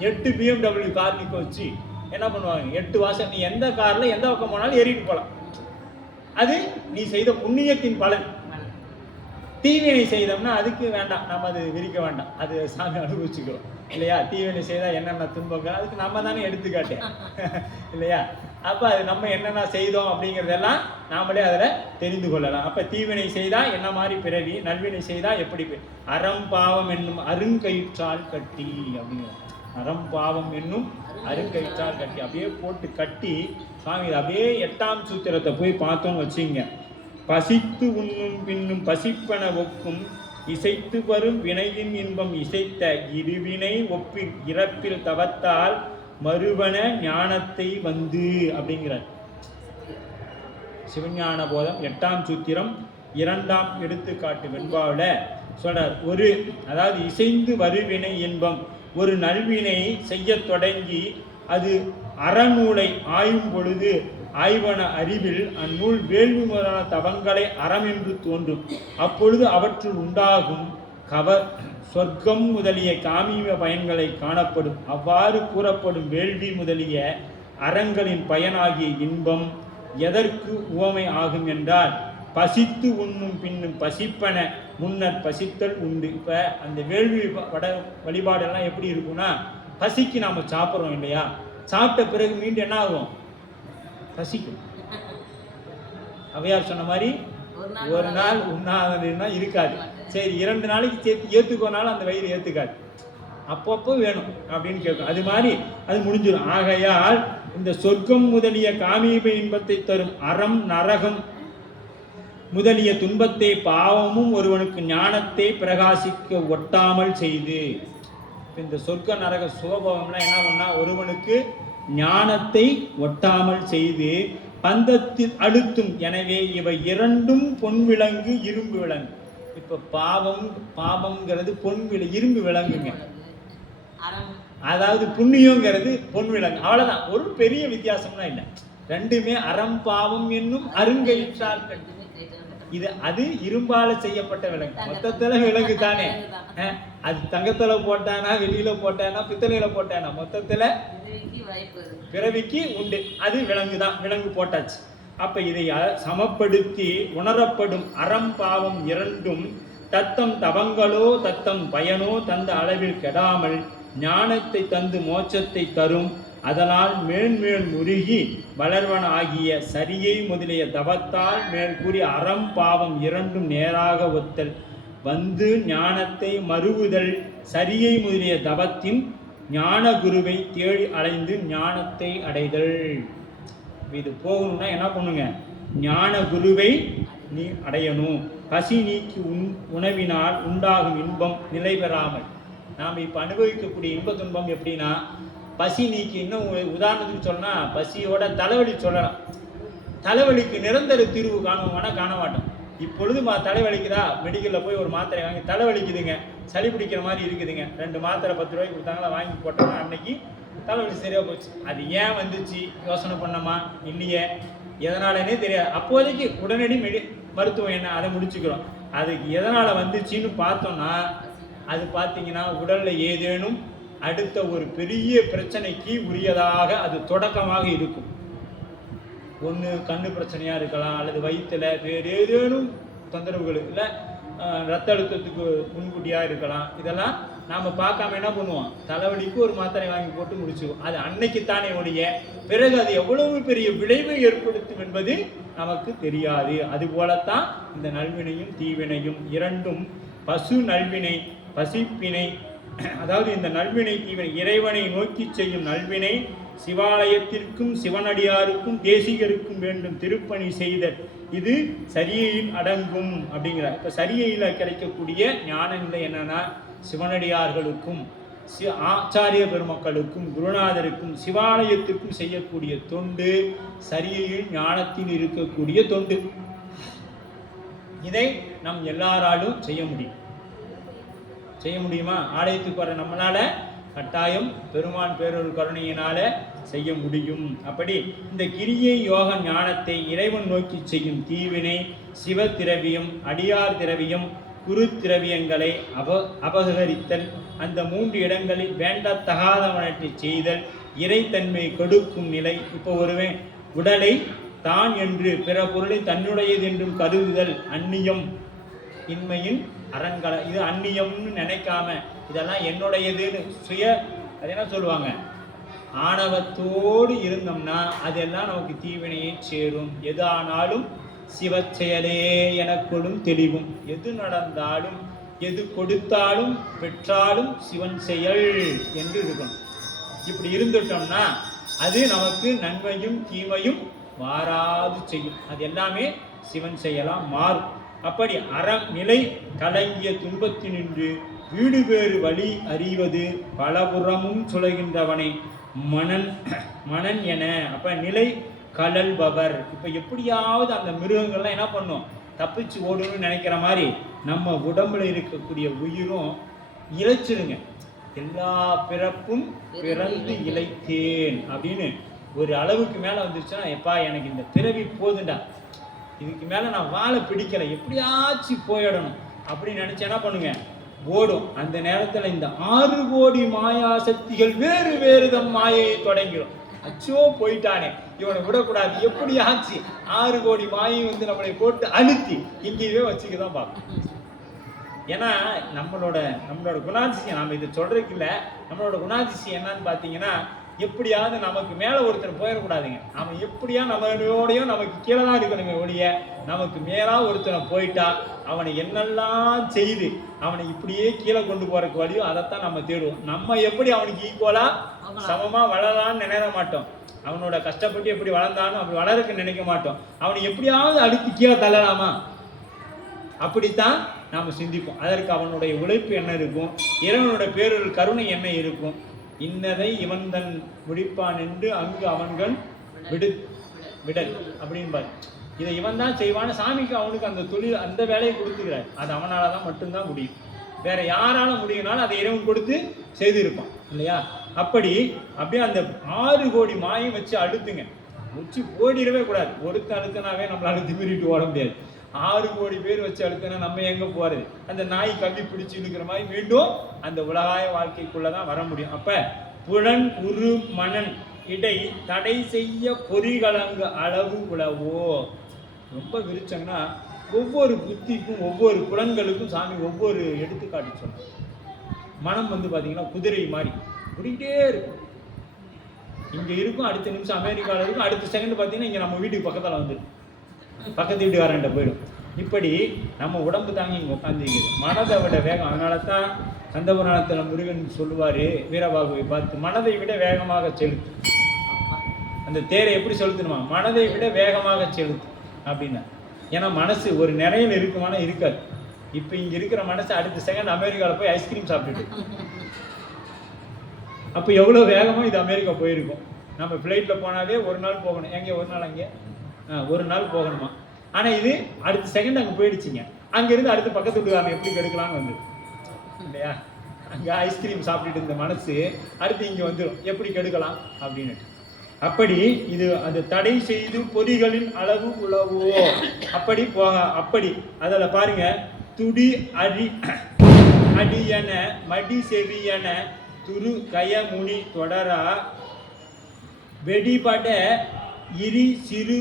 8 BMW கார் நிக்க வச்சு என்ன பண்ணுவாங்க, 8 வாசல், நீ எந்த கார்ல எந்த பக்கம் போனாலும் ஏறிட்டு போகலாம். அது நீ செய்த புண்ணியத்தின் பலன். தீவினை செய்தோம்னா அதுக்கு வேண்டாம், நம்ம அது விரிக்க வேண்டாம், அது சாமி அனுபவிச்சுக்கிறோம் இல்லையா. தீவினை செய்தால் என்னென்ன துன்பங்கள் அதுக்கு நம்ம தானே எடுத்துக்காட்டேன் இல்லையா. அப்போ அது நம்ம என்னென்ன செய்தோம் அப்படிங்கிறதெல்லாம் நாமளே அதில் தெரிந்து கொள்ளலாம். அப்போ தீவினை செய்தால் என்ன மாதிரி பிறவி, நல்வினை செய்தால் எப்படி, அறம் பாவம் என்னும் அருங்கயிற்றால் கட்டி அப்படிங்கிற அறம் பாவம் என்னும் அருங்கயிற்றால் கட்டி அப்படியே போட்டு கட்டி சாமி அப்படியே 8ஆம் சூத்திரத்தை போய் பார்த்தோம்னு வச்சுங்க. பசித்து உண்ணும் பின்னும் பசிப்பன ஒக்கும் இசைத்து வரும் வினையின் இன்பம் இசைத்த இருவினை ஒப்பில் இறப்பில் தவத்தால் மறுவன ஞானத்தை வந்து அப்படிங்கிறார். சிவஞான போதம் 8ஆம் சூத்திரம் 2ஆம் எடுத்துக்காட்டு வெண்பாவில் சொல்றார். அதாவது இசைந்து வருவினை இன்பம், ஒரு நல்வினை செய்ய தொடங்கி அது அறநூலை ஆயும் பொழுது ஆய்வன அறிவில் அந்நூல் வேள்வி முதலான தவங்களை அறம் என்று தோன்றும். அப்பொழுது அவற்றுள் உண்டாகும் சொர்க்கம் முதலிய காமிய பயன்களை காணப்படும். அவ்வாறு கூறப்படும் வேள்வி முதலிய அறங்களின் பயனாகிய இன்பம் எதற்கு உவமை ஆகும் என்றால், பசித்து உண்ணும் பின்னும் பசிப்பன முன்னர் பசித்தல் உண்டு. இப்போ அந்த வேள்வி வழிபாடெல்லாம் எப்படி இருக்கும்னா, பசிக்கு நாம் சாப்பிட்றோம் இல்லையா, சாப்பிட்ட பிறகு மீண்டும் என்ன ஆகும், பசிக்கும். அவையார் சொன்ன மாதிரி ஒரு நாள் உண்ணாதுன்னா இருக்காது. சரி 2 நாளைக்கு சேர்த்து ஏற்றுக்கோனாலும் அந்த வயிறு ஏற்றுக்காது, அப்பப்போ வேணும் அப்படின்னு கேட்கும். அது மாதிரி அது முடிஞ்சிடும். ஆகையால் இந்த சொர்க்கம் முதலிய காமீப இன்பத்தை தரும் அறம் நரகம் முதலிய துன்பத்தை பாவமும் ஒருவனுக்கு ஞானத்தை பிரகாசிக்க ஒட்டாமல் செய்து, இந்த சொர்க்க நரக சுகபோகம்லாம் என்ன பண்ணா ஒருவனுக்கு ஞானத்தை ஒட்டாமல் செய்து பந்தத்தில் அழுத்தும். எனவே இவை இரண்டும் பொன் விலங்கு இரும்பு விலங்கு. இப்ப பாவம்ங்கிறது இரும்பு விலங்குங்க, அதாவது புண்ணியங்கிறது பொன் விலங்கு. அவ்வளவுதான், ஒரு பெரிய வித்தியாசம்லாம் இல்லை. ரெண்டுமே அறம் பாவம் என்னும் அருங்கயிற்றால் கட்டி. அது இரும்பால செய்யப்பட்ட விலங்கு. மொத்தத்துல விலங்கு தானே. அது தங்கத்துல போட்டானா, வெளியில போட்டானா, பித்தளையில போட்டானா, மொத்தத்துல பிறவிக்கு உண்டு. அது விலங்கு தான், விலங்கு போட்டாச்சு. அப்ப இதை சமப்படுத்தி உணரப்படும் அறம் பாவம் இரண்டும் தத்தம் தவங்களோ தத்தம் பயனோ தந்த அளவில் கெடாமல் ஞானத்தை தந்து மோட்சத்தை தரும். அதனால் மேன்மேல் முருகி வளர்வன ஆகிய சரியை முதலிய தவத்தால் மேல் கூறிய அறம் பாவம் இரண்டும் நேராக ஒத்தல் வந்து ஞானத்தை மறுவுதல். சரியை முதலிய தவத்தின் ஞான குருவை தேடி அலைந்து ஞானத்தை அடைதல். இது போகணும்னா என்ன பண்ணுங்க, ஞான குருவை நீ அடையணும். பசி நீக்கி உணவினால் உண்டாகும் இன்பம் நிலை பெறாமல். நாம் இப்போ அனுபவிக்கக்கூடிய இன்ப துன்பம் எப்படின்னா, பசி நீக்கி, இன்னும் உதாரணத்துக்கு சொன்னால் பசியோட தலைவலி சொல்லலாம். தலைவலிக்கு நிரந்தர தீர்வு காணுவோம்னா காண மாட்டோம். இப்பொழுது தலைவலிக்குதா, மெடிக்கலில் போய் ஒரு மாத்திரை வாங்கி, தலைவலிக்குதுங்க, சளி பிடிக்கிற மாதிரி இருக்குதுங்க, 2 மாத்திரை 10 ரூபாய்க்கு கொடுத்தாங்களா, வாங்கி போட்டோம்னா அன்னைக்கு தலைவலி சரியாக போச்சு. அது ஏன் வந்துச்சு யோசனை பண்ணோமா இல்லையே, எதனாலனே தெரியாது. அப்போதைக்கு உடனடி மருத்துவம் என்ன, அதை முடிச்சுக்கிறோம். அதுக்கு எதனால் வந்துச்சுன்னு பார்த்தோம்னா, அது பார்த்தீங்கன்னா உடலில் ஏதேனும் அடுத்த ஒரு பெரிய பிரச்சனைக்கு உரியதாக அது தொடக்கமாக இருக்கும். ஒன்று கண்ணு பிரச்சனையாக இருக்கலாம், அல்லது வயிற்றில் வேறு ஏதேனும் தொந்தரவுகள், இல்லை ரத்த அழுத்தத்துக்கு முன்கூட்டியாக இருக்கலாம். இதெல்லாம் நாம் பார்க்காம என்ன பண்ணுவோம், தலைவலிக்கு ஒரு மாத்திரை வாங்கி போட்டு முடிச்சுக்குவோம். அது அன்னைக்குத்தானே ஒழிய பிறகு அது எவ்வளவு பெரிய விளைவை ஏற்படுத்தும் என்பது நமக்கு தெரியாது. அதுபோலத்தான் இந்த நல்வினையும் தீவினையும் இரண்டும். பசு நல்வினை பசிப்பினை, அதாவது இந்த நல்வினை தீவினை இறைவனை நோக்கி செய்யும் நல்வினை சிவாலயத்திற்கும் சிவனடியாருக்கும் தேசிகருக்கும் வேண்டும் திருப்பணி செய்தல். இது சரியையில் அடங்கும் அப்படிங்கிறார். இப்போ சரியையில் கிடைக்கக்கூடிய ஞான நிலை என்னன்னா, சிவனடியார்களுக்கும் ஆச்சாரிய பெருமக்களுக்கும் குருநாதருக்கும் சிவாலயத்திற்கும் செய்யக்கூடிய தொண்டு சரியையில் ஞானத்தில் இருக்கக்கூடிய தொண்டு. இதை நம் எல்லாராலும் செய்ய முடியுமா? ஆலயத்துக்கு வர நம்மளால கட்டாயம் பெருமான் பேரொரு கருணையினால செய்ய முடியும். அப்படி இந்த கிரியை யோக ஞானத்தை இறைவன் நோக்கி செய்யும் தீவினை சிவ திரவியம், அடியார் திரவியம், குரு திரவியங்களை அபகரித்தல், அந்த 3 இடங்களில் வேண்டத்தகாதவனற்றை செய்தல், இறைத்தன்மை கொடுக்கும் நிலை. இப்போ ஒருவன் உடலை தான் என்று பிற பொருளை தன்னுடையது என்றும் கருதுதல் அந்நியம் இன்மையின் அரண்களை. இது அந்நியம்னு நினைக்காம இதெல்லாம் என்னுடையதுன்னு அது என்ன சொல்லுவாங்க, ஆணவத்தோடு இருந்தோம்னா அதெல்லாம் நமக்கு தீவினையை சேரும். எது ஆனாலும் சிவச்செயலே எனக்கொடும் தெளிவும், எது நடந்தாலும் எது கொடுத்தாலும் பெற்றாலும் சிவன் செயல் என்று இருக்கணும். இப்படி இருந்துட்டோம்னா அது நமக்கு நன்மையும் தீமையும் மாறாது செய்யும். அது எல்லாமே சிவன் செய்யலாம் மாறும். அப்படி அறம் நிலை கலங்கிய துன்பத்தினின்று வீடு வேறு வழி அறிவது பலபுறமும் சுழகின்றவனை மனன் மனன் என. அப்ப நிலை கலல்பவர். இப்ப எப்படியாவது அந்த மிருகங்கள்லாம் என்ன பண்ணும், தப்பிச்சு ஓடணும்னு நினைக்கிற மாதிரி நம்ம உடம்புல இருக்கக்கூடிய உயிரும் இழைச்சிருங்க. எல்லா பிறப்பும் பிறந்து இழைத்தேன் அப்படின்னு ஒரு அளவுக்கு மேல வந்துருச்சுன்னா, எப்பா எனக்கு இந்த பிறவி போதுண்டா, இதுக்கு மேல நான் வாழை பிடிக்கல, எப்படியாச்சும் போயிடணும் அப்படின்னு நினைச்சு என்ன பண்ணுங்க, ஓடும். அந்த நேரத்துல இந்த 6 கோடி மாயா சக்திகள் வேறு வேறு தம் மாயையை தொடங்கிடும். அச்சோ போயிட்டானே, இவனை விடக்கூடாது, எப்படியாச்சு 6 கோடி மாயை வந்து நம்மளை போட்டு அழுத்தி இங்கேயே வச்சுக்கதான் பார்ப்போம். ஏன்னா நம்மளோட குணாதிசயம், நம்ம இதை சொல்றதுக்கு இல்லை, நம்மளோட குணாதிசயம் என்னன்னு பார்த்தீங்கன்னா, எப்படியாவது நமக்கு மேலே ஒருத்தர் போயிடக்கூடாதுங்க. அவன் எப்படியா நம்மளோடையும் நமக்கு கீழே தான் இருக்கணுங்க ஒழிய, நமக்கு மேலா ஒருத்தனை போயிட்டா அவனை என்னெல்லாம் செய்து அவனை இப்படியே கீழே கொண்டு போறதுக்கு வழியோ அதைத்தான் நம்ம தேடுவோம். நம்ம எப்படி அவனுக்கு ஈக்குவலா சமமா வளரலான்னு நினைக்க மாட்டோம். அவனோட கஷ்டப்பட்டு எப்படி வளர்ந்தாலும் அப்படி வளர்க்க நினைக்க மாட்டோம். அவனை எப்படியாவது அடுத்து கீழே தள்ளலாமா, அப்படித்தான் நாம் சிந்திப்போம். அதற்கு அவனுடைய உழைப்பு என்ன இருக்கும், இறைவனோட பேரொரு கருணை என்ன இருக்கும். இன்னதை இவன் தன் முடிப்பான் என்று அங்கு அவன்கள் விடல் அப்படின்பார். இதை இவன் தான் செய்வான்னு சாமிக்கு அவனுக்கு அந்த தொழில் அந்த வேலையை கொடுத்துக்கிறார். அது அவனால தான் மட்டும்தான் முடியும். வேற யாரால முடியும்னாலும் அதை இறைவன் கொடுத்து செய்திருப்பான் இல்லையா. அப்படியே அந்த 6 கோடி மாயம் வச்சு அழுத்துங்க, வச்சு ஓடிடவே கூடாது. ஒருத்த அழுத்தனாவே நம்மளால திமிரிட்டு ஓட முடியாது. 6 கோடி பேர் வச்சு அழுத்தினா நம்ம எங்க போறது? அந்த நாய் கவி பிடிச்சு இழுக்கிற மாதிரி மீண்டும் அந்த உலகாய வாழ்க்கைக்குள்ளதான் வர முடியும். அப்ப புலன் உரு மனன் இடை தடை செய்ய பொறிகளங்கு அளவு உளவோ. ரொம்ப விரிச்சங்கன்னா ஒவ்வொரு புத்திக்கும் ஒவ்வொரு புலன்களுக்கும் சாமி ஒவ்வொரு எடுத்துக்காட்டு சொன்னார். மனம் வந்து பாத்தீங்கன்னா குதிரை மாதிரி ஓடிக்கிட்டே இருக்கும். இங்க இருக்கும், அடுத்த நிமிஷம் அமெரிக்காவில் இருக்கும், அடுத்த செகண்ட் பார்த்தீங்கன்னா இங்க நம்ம வீட்டுக்கு பக்கத்தில் வந்துடும், பக்கத்து வீட்டுக்காரன்ட்ட போயிடும். இப்படி நம்ம உடம்பு தாங்கி இங்கே உட்காந்துருக்குது, மனதை விட வேகம். அதனால தான் கந்தபுராணத்தில் முருகன் சொல்லுவார் வீரபாகுவை பார்த்து, மனதை விட வேகமாக செலுத்து. அந்த தேரை எப்படி செலுத்தணுமா, மனதை விட வேகமாக செலுத்து அப்படின்னா. ஏன்னா மனசு ஒரு நிறையில் இருக்குமானா இருக்காது. இப்போ இங்கே இருக்கிற மனசு அடுத்த செகண்ட் அமெரிக்காவில் போய் ஐஸ்கிரீம் சாப்பிட்டுட்டு, அப்போ எவ்வளோ வேகமாக இது அமெரிக்கா போயிருக்கும். நம்ம ஃப்ளைட்டில் போனாலே ஒரு நாள் போகணும், எங்கே ஒரு நாள் அங்கே ஒரு நாள் போகணுமா. ஆனால் இது அடுத்த செகண்ட் அங்கே போயிடுச்சிங்க. அங்கேருந்து அடுத்து பக்கத்து வீட்டுக்காரங்க எப்படி கெடுக்கலான்னு வந்து இல்லையா, அங்கே ஐஸ்கிரீம் சாப்பிட்டுட்டு இருந்த மனசு அடுத்து இங்கே வந்துடும், எப்படி கெடுக்கலாம் அப்படின்னு. அப்படி இது அது தடை செய்து பொறிகளின் அளவு உளவோ. அப்படி அதில் பாருங்க, துடி அடியன மடி செவியன துரு கயமுனி தொடரா வெடிபட இரி சிறு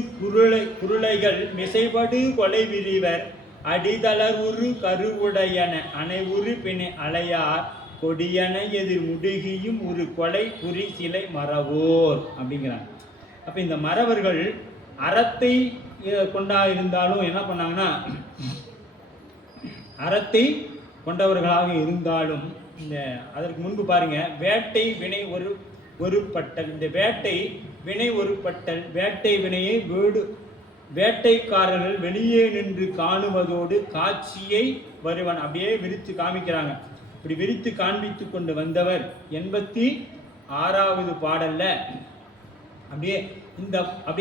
குருளைகள் மிசைபடு கொலை விரிவர் அடிதளர் உரு கருவுடையன அனைவுரு பிணை அலையார் கொடியன எதிர் முடுகியும் ஒரு கொலை குறி சிலை மறவோர் அப்படிங்கிறாங்க. அப்போ இந்த மறவர்கள் அறத்தை கொண்டா இருந்தாலும் என்ன பண்ணாங்கன்னா, அறத்தை கொண்டவர்களாக இருந்தாலும் இந்த அதற்கு முன்பு பாருங்க, வேட்டை வினை ஒரு பட்டல். இந்த வேட்டை வினை ஒரு பட்டல், வேட்டை வினையை வேட்டைக்காரர்கள் வெளியே நின்று காணுவதோடு காட்சியை வருவன் அப்படியே விரித்து காமிக்கிறாங்க. இப்படி விரித்து காண்பித்து கொண்டு வந்தவர் 86வது பாடல்ல அப்படியே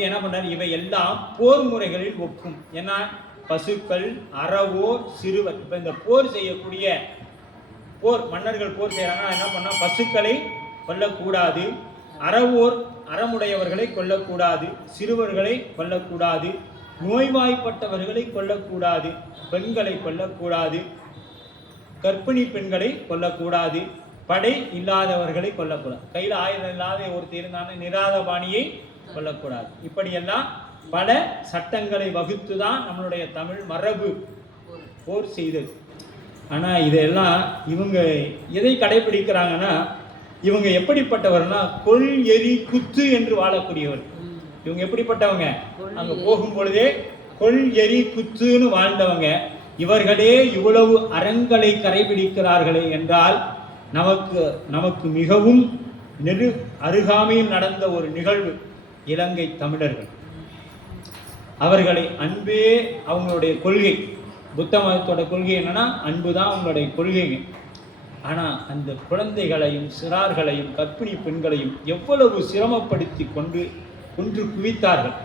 என்ன பண்றாரு, இவை எல்லாம் போர் முறைகளில் ஒக்கும். ஏன்னா பசுக்கள், அறவோர், சிறுவர். இப்ப இந்த போர் செய்யக்கூடிய மன்னர்கள் போர் செய்யறாங்கன்னா என்ன பண்ணா, பசுக்களை கொல்லக்கூடாது, அறமுடையவர்களை கொல்லக்கூடாது, சிறுவர்களை கொல்லக்கூடாது, நோய்வாய்ப்பட்டவர்களை கொல்லக்கூடாது, பெண்களை கொல்லக்கூடாது, கர்ப்பிணி பெண்களை கொல்லக்கூடாது, படை இல்லாதவர்களை கொல்லக்கூடாது, கையில் ஆயுதம் இல்லாத ஒருத்தர் இருந்தான நிராதபாணியை கொல்லக்கூடாது. இப்படியெல்லாம் பல சட்டங்களை வகுத்துதான் நம்மளுடைய தமிழ் மரபு போர் செய்தது. ஆனால் இதெல்லாம் இவங்க எதை கடைபிடிக்கிறாங்கன்னா, இவங்க எப்படிப்பட்டவர்னா கொல் எரி குத்து என்று வாழக்கூடியவர். இவங்க எப்படிப்பட்டவங்க, அங்க போகும் பொழுதே கொல் எரி குத்துன்னு வாழ்ந்தவங்க. இவர்களே இவ்வளவு அறங்களை கடைபிடிக்கிறார்களே என்றால் நமக்கு மிகவும் அருகாமையில் நடந்த ஒரு நிகழ்வு. இலங்கை தமிழர்கள் அவர்களை அன்பே அவங்களுடைய கொள்கை. புத்த மதத்தோட கொள்கை என்னன்னா அன்பு தான் அவங்களுடைய கொள்கைங்க. ஆனால் அந்த குழந்தைகளையும் சிறார்களையும் கர்ப்பிணி பெண்களையும் எவ்வளவு சிரமப்படுத்தி கொன்று குவித்தார்கள்.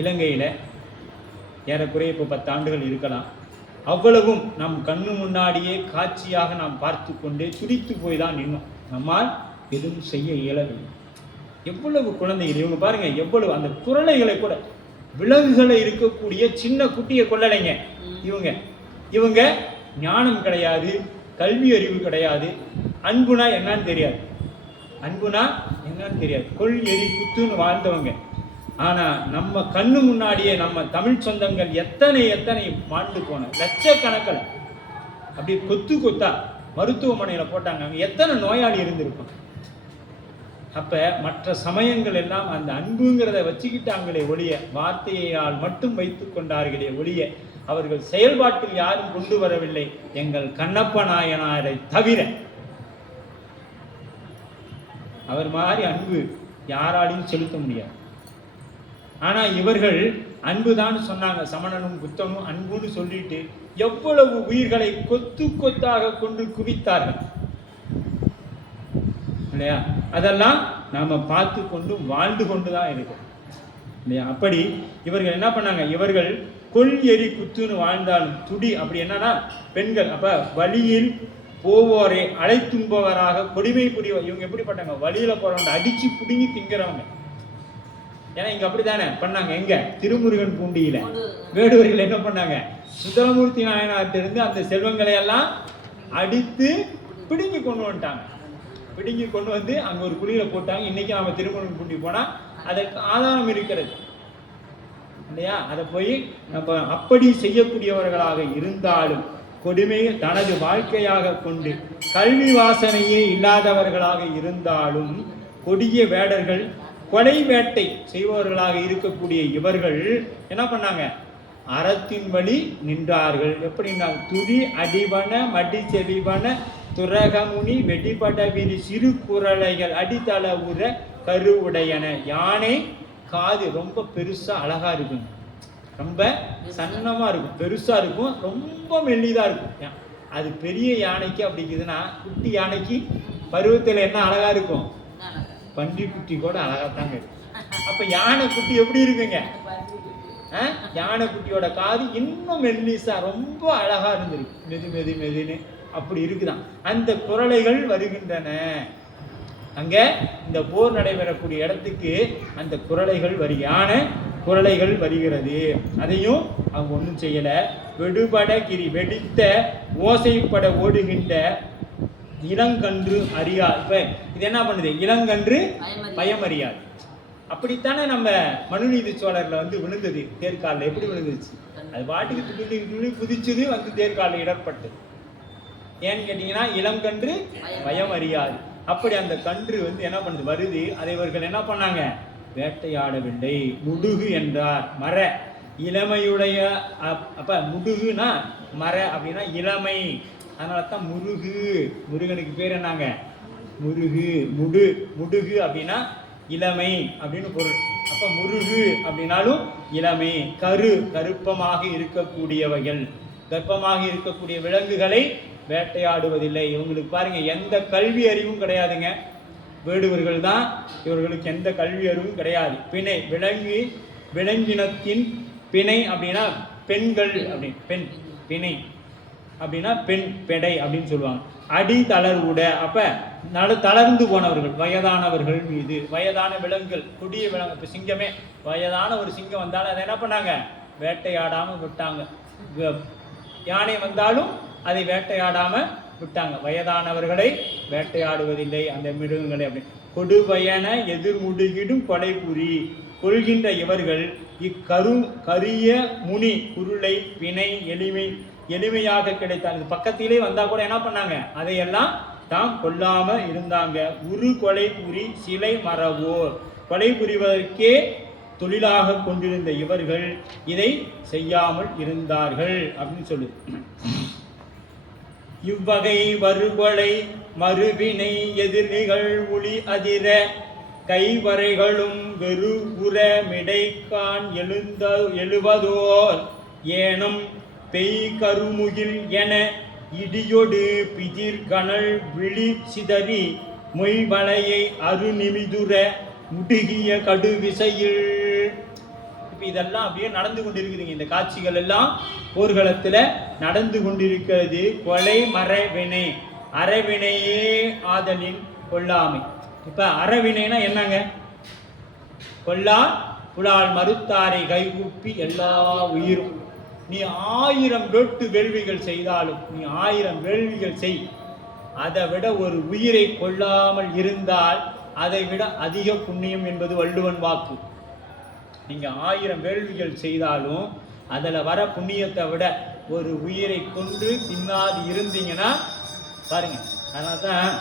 இலங்கையில் ஏறக்குறைய இப்போ 10 ஆண்டுகள் இருக்கலாம். அவ்வளவும் நம் கண்ணு முன்னாடியே காட்சியாக நாம் பார்த்து கொண்டே துடித்து போய் தான் நின்னோம். நம்மால் எதுவும் செய்ய இயலவில்லை. எவ்வளவு குழந்தைகள் இவங்க பாருங்க, எவ்வளவு அந்த குரலைகளை கூட விலங்குகளை இருக்கக்கூடிய சின்ன குட்டியை கொள்ளலைங்க. இவங்க ஞானம் கிடையாது, கல்வி அறிவு கிடையாது, அன்புனா என்னன்னு தெரியாது, கொள் எரி குத்துன்னு வாழ்ந்தவங்க. ஆனா நம்ம கண்ணு முன்னாடியே நம்ம தமிழ் சொந்தங்கள் எத்தனை மாண்டு போன லட்சக்கணக்கில் அப்படி கொத்தா மருத்துவமனையில போட்டாங்க. அங்க எத்தனை நோயாளி இருந்திருக்கும். அப்ப மற்ற சமயங்கள் எல்லாம் அந்த அன்புங்கிறத வச்சுக்கிட்டாங்களே ஒழிய, வார்த்தையால் மட்டும் வைத்துக் கொண்டார்களே ஒழிய, அவர்கள் செயல்பாட்டில் யாரும் கொண்டு வரவில்லை, எங்கள் கண்ணப்ப நாயனாரை தவிர. அவர் மாதிரி அன்பு யாராலையும் செலுத்த முடியாது. ஆனா இவர்கள் அன்புதான் சொன்னாங்க. சமணனும் புத்தனும் அன்புன்னு சொல்லிட்டு எவ்வளவு உயிர்களை கொத்தாக கொண்டு குவித்தார்கள் இல்லையா? அதெல்லாம் நாம பார்த்து கொண்டு வாழ்ந்து கொண்டுதான் இருக்கோம் இல்லையா? அப்படி இவர்கள் என்ன பண்ணாங்க? இவர்கள் கொள் எரி குத்துன்னு வாழ்ந்தாலும் துடி. அப்படி என்னன்னா பெண்கள் அப்ப வழியில் போவோரை அழைத்தும்பவராக கொடுமை புரிவ. இவங்க எப்படிப்பட்டாங்க? வழியில போறவங்க அடிச்சு புடுங்கி திங்கிறவங்க. ஏன்னா இங்க அப்படித்தானே பண்ணாங்க. எங்க திருமுருகன் பூண்டியில வேடுவர்கள் என்ன பண்ணாங்க? சுந்தரமூர்த்தி நாயனார்ட்ட இருந்து அந்த செல்வங்களை எல்லாம் அடித்து பிடுங்கி கொண்டு வந்துட்டாங்க. பிடுங்கி கொண்டு வந்து அங்க ஒரு குழியில போட்டாங்க. இன்னைக்கு நாம திருமுருகன் பூண்டி போனா அதற்கு ஆதாரம் இருக்கிறது இல்லையா? அதை போய் நம்ம அப்படி செய்யக்கூடியவர்களாக இருந்தாலும், கொடுமையை தனது வாழ்க்கையாக கொண்டு கல்வி வாசனையே இல்லாதவர்களாக இருந்தாலும், கொடிய வேடர்கள் கொலை வேட்டை செய்பவர்களாக இருக்கக்கூடிய இவர்கள் என்ன பண்ணாங்க? அறத்தின் வழி நின்றார்கள். எப்படின்னா துடி அடிவன மடி செவிவன துரகமுனி வெடிபட விரி சிறு குரலைகள் அடித்தள உற கருவுடையன. யானை காது ரொம்ப பெருசா அழகா இருக்கும், ரொம்ப சன்னமா இருக்கும், பெருசா இருக்கும், ரொம்ப மெல்லிதா இருக்கும். அது பெரிய யானைக்கு அப்படிங்குதுன்னா, குட்டி யானைக்கு பருவத்தில் என்ன அழகா இருக்கும்? பன்றி குட்டி கூட அழகாத்தாங்க இருக்கு. அப்ப யானை குட்டி எப்படி இருக்குங்க? யானை குட்டியோட காது இன்னும் மெல்லிசா ரொம்ப அழகா இருந்திருக்கு, மெதுன்னு அப்படி இருக்குதான். அந்த குரலைகள் வருகின்றன. அங்க இந்த போர் நடைபெறக்கூடிய இடத்துக்கு அந்த குரலைகள் யானை குரலைகள் வருகிறது. அதையும் அவங்க ஒன்றும் செய்யல. வெடுபட கிரி வெடித்த ஓசைப்பட ஓடுகின்ற இளங்கன்று அறியா. இப்ப இது என்ன பண்ணுது? இளங்கன்று பயம் அறியாது. அப்படித்தானே நம்ம மனுநீதி சோழர்ல விழுந்தது தேர்காலில். எப்படி விழுந்துச்சு? அது பாட்டுக்கு துள்ளி குதிச்சது, தேர்காலில் இடர்பட்டு. ஏன்னு கேட்டீங்கன்னா இளங்கன்று பயம் அறியாது. அப்படி அந்த கன்று என்ன பண்ணுது? வருது. அதை இவர்கள் என்ன பண்ணாங்க? வேட்டையாடவில்லை. முடுகு என்றார். மர இளமையுடைய. அப்ப முடுகுனா மர அப்படின்னா இளமை. அதனால தான் முருகு. முருகனுக்கு பேர் என்னங்க? முருகு. முடுகு அப்படின்னா இளமை அப்படின்னு பொருள். அப்ப முருகு அப்படின்னாலும் இளமை. கருப்பமாக இருக்கக்கூடியவைகள், கர்ப்பமாக இருக்கக்கூடிய விலங்குகளை வேட்டையாடுவதில்லை. இவங்களுக்கு பாருங்க, எந்த கல்வி அறிவும் கிடையாதுங்க. வேடுவர்கள் தான், இவர்களுக்கு எந்த கல்வி அறிவும் கிடையாது. பிணை விலங்கினத்தின் பிணை அப்படின்னா பெண்கள் அப்படின்னு பிணை அப்படின்னா பெடை அப்படின்னு சொல்லுவாங்க. அடி தளர்வுட. அப்ப தளர்ந்து போனவர்கள், வயதானவர்கள் மீது. வயதான விலங்குகள், கொடிய விலங்கு. இப்ப சிங்கமே, வயதான ஒரு சிங்கம் வந்தாலும் அதை என்ன பண்ணாங்க? வேட்டையாடாம விட்டாங்க. யானை வந்தாலும் அதை வேட்டையாடாம விட்டாங்க. வயதானவர்களை வேட்டையாடுவதில்லை அந்த மிருகங்களை. அப்படி கொடுபயன எதிர்முடுகிடும் கொலை புரி கொள்கின்ற இவர்கள் கரிய முனி குருளை பிணை எளிமையாக கிடைத்தாங்க. இது பக்கத்திலே வந்தா கூட என்ன பண்ணாங்க? அதையெல்லாம் தாம் கொல்லாம இருந்தாங்க. உரு கொலை புரி சிலை மரவோர். கொலை புரிவதற்கே தொழிலாக கொண்டிருந்த இவர்கள் இதை செய்யாமல் இருந்தார்கள் அப்படின்னு சொல்லு. இவ்வகை வருகொலை மறுவினை எதிர்நிகள் ஒளி அதிர கைவரைகளும் வெறுபுற மிடைக்கான் எழுவதோர் ஏனம் பெய் கருமுகில் என இடியொடு பிதிர் கனல் விழி சிதறி மொய்வளையை அருநிமிதுர முடுகிய கடு விசையில். இப்போ இதெல்லாம் அப்படியே நடந்து கொண்டிருக்குதுங்க. இந்த காட்சிகள் எல்லாம் போர்க்களத்தில் நடந்து கொண்டிருக்கிறது. கொலை மரவினை, அறவினையே ஆதலின் கொல்லாமை. இப்போ அறவினைனா என்னங்க? கொல்லா புலால் மறுத்தாரை கைகூப்பி எல்லா உயிரும். நீ 1000 வெட்டு வேள்விகள் செய்தாலும், நீ 1000 வேள்விகள் செய், அதை விட ஒரு உயிரை கொல்லாமல் இருந்தால் அதை விட அதிக புண்ணியம் என்பது வள்ளுவன் வாக்கு. நீங்க 1000 வேள்விகள் செய்தாலும் அதில் வர புண்ணியத்தை விட ஒரு உயிரை கொண்டு தின்னாது இருந்தீங்கன்னா பாருங்க. அதனால தான்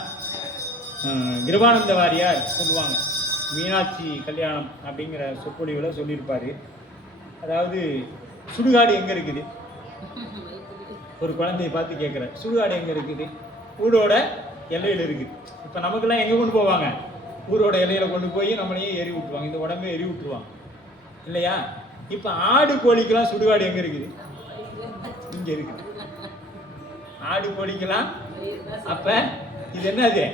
கிருபானந்த வாரியார் சொல்லுவாங்க, மீனாட்சி கல்யாணம் அப்படிங்கிற சொற்பொழிவில் சொல்லியிருப்பாரு. அதாவது சுடுகாடு எங்கே இருக்குது? ஒரு குழந்தையை பார்த்து கேட்குற, சுடுகாடு எங்கே இருக்குது? ஊரோட எல்லையில் இருக்குது. இப்போ நமக்கெல்லாம் எங்கே கொண்டு போவாங்க? ஊரோட எல்லையில் கொண்டு போய் நம்மளையும் எரி விட்டுருவாங்க, இந்த உடம்பே எரி விட்டுருவாங்க இல்லையா? இப்போ ஆடு கோழிக்கெல்லாம் சுடுகாடு எங்கே இருக்குது? இங்கே இருக்குது. ஆடு கோழிக்கெல்லாம் அப்போ இது என்னது?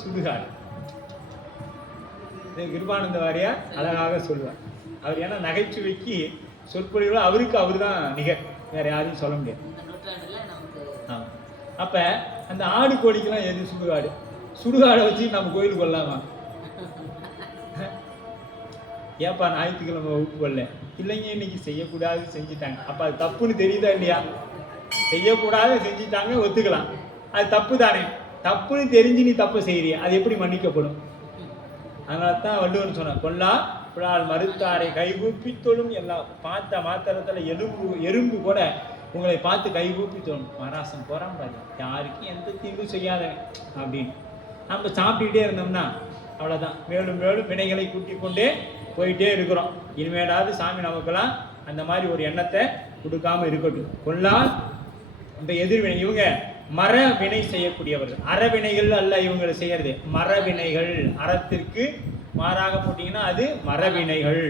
சுடுகாடு. கிருபானந்த வாரியார் அழகாக சொல்லுவார். அவர் ஏன்னா நகைச்சுவைக்கு சொற்பொழிவில் அவருக்கு அவர் தான் நிகர், வேற யாரையும் சொல்ல முடியாது. ஆமாம். அப்போ அந்த ஆடு கோழிக்கெல்லாம் எது சுடுகாடு? சுடுகாடை வச்சு நம்ம கோயிலுக்கு கொள்ளலாமா? ஏப்பா ஞாயிற்றுக்கிழமை வகுப்பு கொள்ள இல்லைங்க, இன்னைக்கு செய்யக்கூடாது செஞ்சுட்டாங்க. அப்போ அது தப்புன்னு தெரியுதா இல்லையா? செய்யக்கூடாது செஞ்சுட்டாங்க, ஒத்துக்கலாம். அது தப்பு தானே. தப்புன்னு தெரிஞ்சு நீ தப்பு செய்யறிய, அது எப்படி மன்னிக்கப்படும்? அதனால தான் வள்ளுவன் சொன்னார், கொல்லா புலால் மறுத்தாரை கைகூப்பி தொழும். எல்லாம் பார்த்த மாத்திரத்தில் எறும்பு கூட உங்களை பார்த்து கைகூப்பி தொழும். மராசம் போகிறான் பாரு, யாருக்கும் எந்த தீங்கும் செய்யாதவன் அப்படின்னு. நம்ம சாப்பிட்டுக்கிட்டே இருந்தோம்னா அவ்வளோதான், மேலும் மேலும் வினைகளை கூட்டி கொண்டே போயிட்டே இருக்கிறோம். இனிமேலாவது சாமி நமக்கெல்லாம் அந்த மாதிரி ஒரு எண்ணத்தை கொடுக்காம இருக்கட்டும். கொல்லால் இந்த எதிர்வினை, இவங்க மரவினை செய்யக்கூடியவர்கள். அறவினைகள் அல்ல இவங்களை செய்யறது, மரவினைகள். அறத்திற்கு மாறாக போட்டீங்கன்னா அது மரவினைகள்.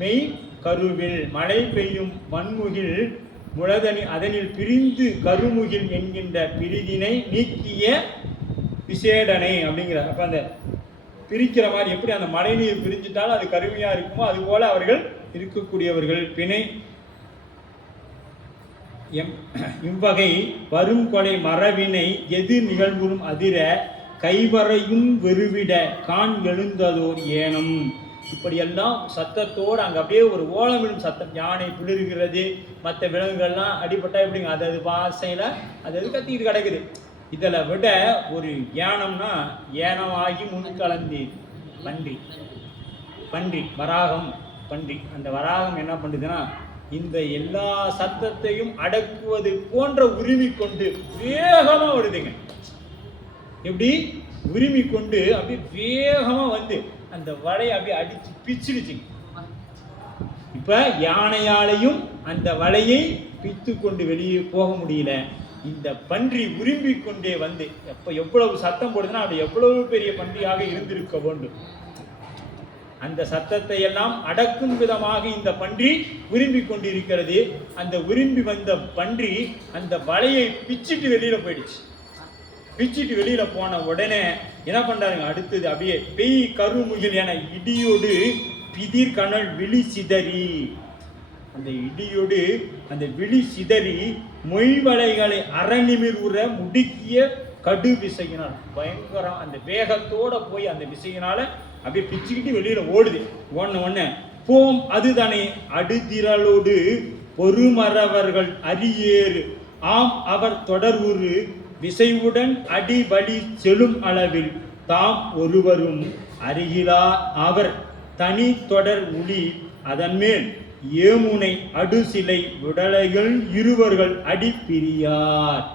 மெய் கருவில் மழை பெய்யும் வன்முகில் முழதனி அதனில் பிரிந்து கருமுகில் என்கின்ற பிரிதினை நீக்கிய விசேடனை அப்படிங்கிறார். அப்போ அந்த பிரிக்கிற மாதிரி எப்படி அந்த மழை நீர் பிரிஞ்சிட்டாலும் அது கருமையா இருக்குமோ அது போல அவர்கள் இருக்கக்கூடியவர்கள். பிணை இவ்வகை வரும் கொலை மரவினை எது நிகழ்வும் அதிர கைவரையும் வெறுவிட கான் எழுந்ததோர் ஏனம். இப்படியெல்லாம் சத்தத்தோடு அங்கே அப்படியே ஒரு ஓலமிடும் சத்தம். யானை பிளிர்கிறது, மற்ற விலங்குகள்லாம் அடிபட்டா எப்படிங்க அது பாசையில் அது கத்திக்கிட்டு கிடக்குது. இதில் விட ஒரு ஏனம்னா ஏனமாகி முன்கலந்தி பன்றி வராகம் பன்றி. அந்த வராகம் என்ன பண்ணுதுன்னா இந்த எல்லா சத்தத்தையும் அடக்குவது போன்ற உரிமை கொண்டு வேகமாக வருதுங்க. எப்படி உரிமை கொண்டு அப்படியே வேகமாக வந்து அந்த வலையை அப்படியே அடித்து பிச்சுடுச்சுங்க. இப்போ யானையாலையும் அந்த வலையை பித்து கொண்டு வெளியே போக முடியல. இந்த பன்றி உரிமை கொண்டே வந்து எப்போ எவ்வளவு சத்தம் போடுதுன்னா அது எவ்வளவு பெரிய பன்றியாக இருந்திருக்க வேண்டும். அந்த சத்தத்தை எல்லாம் அடக்கும் விதமாக இந்த பன்றி விரும்பி கொண்டிருக்கிறது. அந்த விரும்பி வந்த பன்றி அந்த வலையை பிச்சுட்டு வெளியில போயிடுச்சு. பிச்சுட்டு வெளியில போன உடனே என்ன பண்றாங்க, அடுத்தது அப்படியே பெய் கருமுகில் என இடியோடு பிதிர் கனல் விழி சிதறி, அந்த இடியோடு அந்த விழி சிதறி மொய்வலைகளை அறநிமிர் உற முடுக்கிய கடு விசையினால் பயங்கரம் அந்த வேகத்தோட போய் அந்த விசையினால அப்படியே பிச்சுக்கிட்டு வெளியில ஓடுது. ஒன்னு போம் அதுதானே அடுதிரலோடு பொறுமறவர்கள் அரியேறு ஆம் அவர் தொடர்வுறு விசைவுடன் அடிபடி செலும் அளவில் தாம் ஒருவரும் அருகிலா அவர் தனி தொடர் உளி அதன்மேல் ஏமுனை அடுசிலை விடலைகள் இருவர்கள் அடிப்பிரியார்.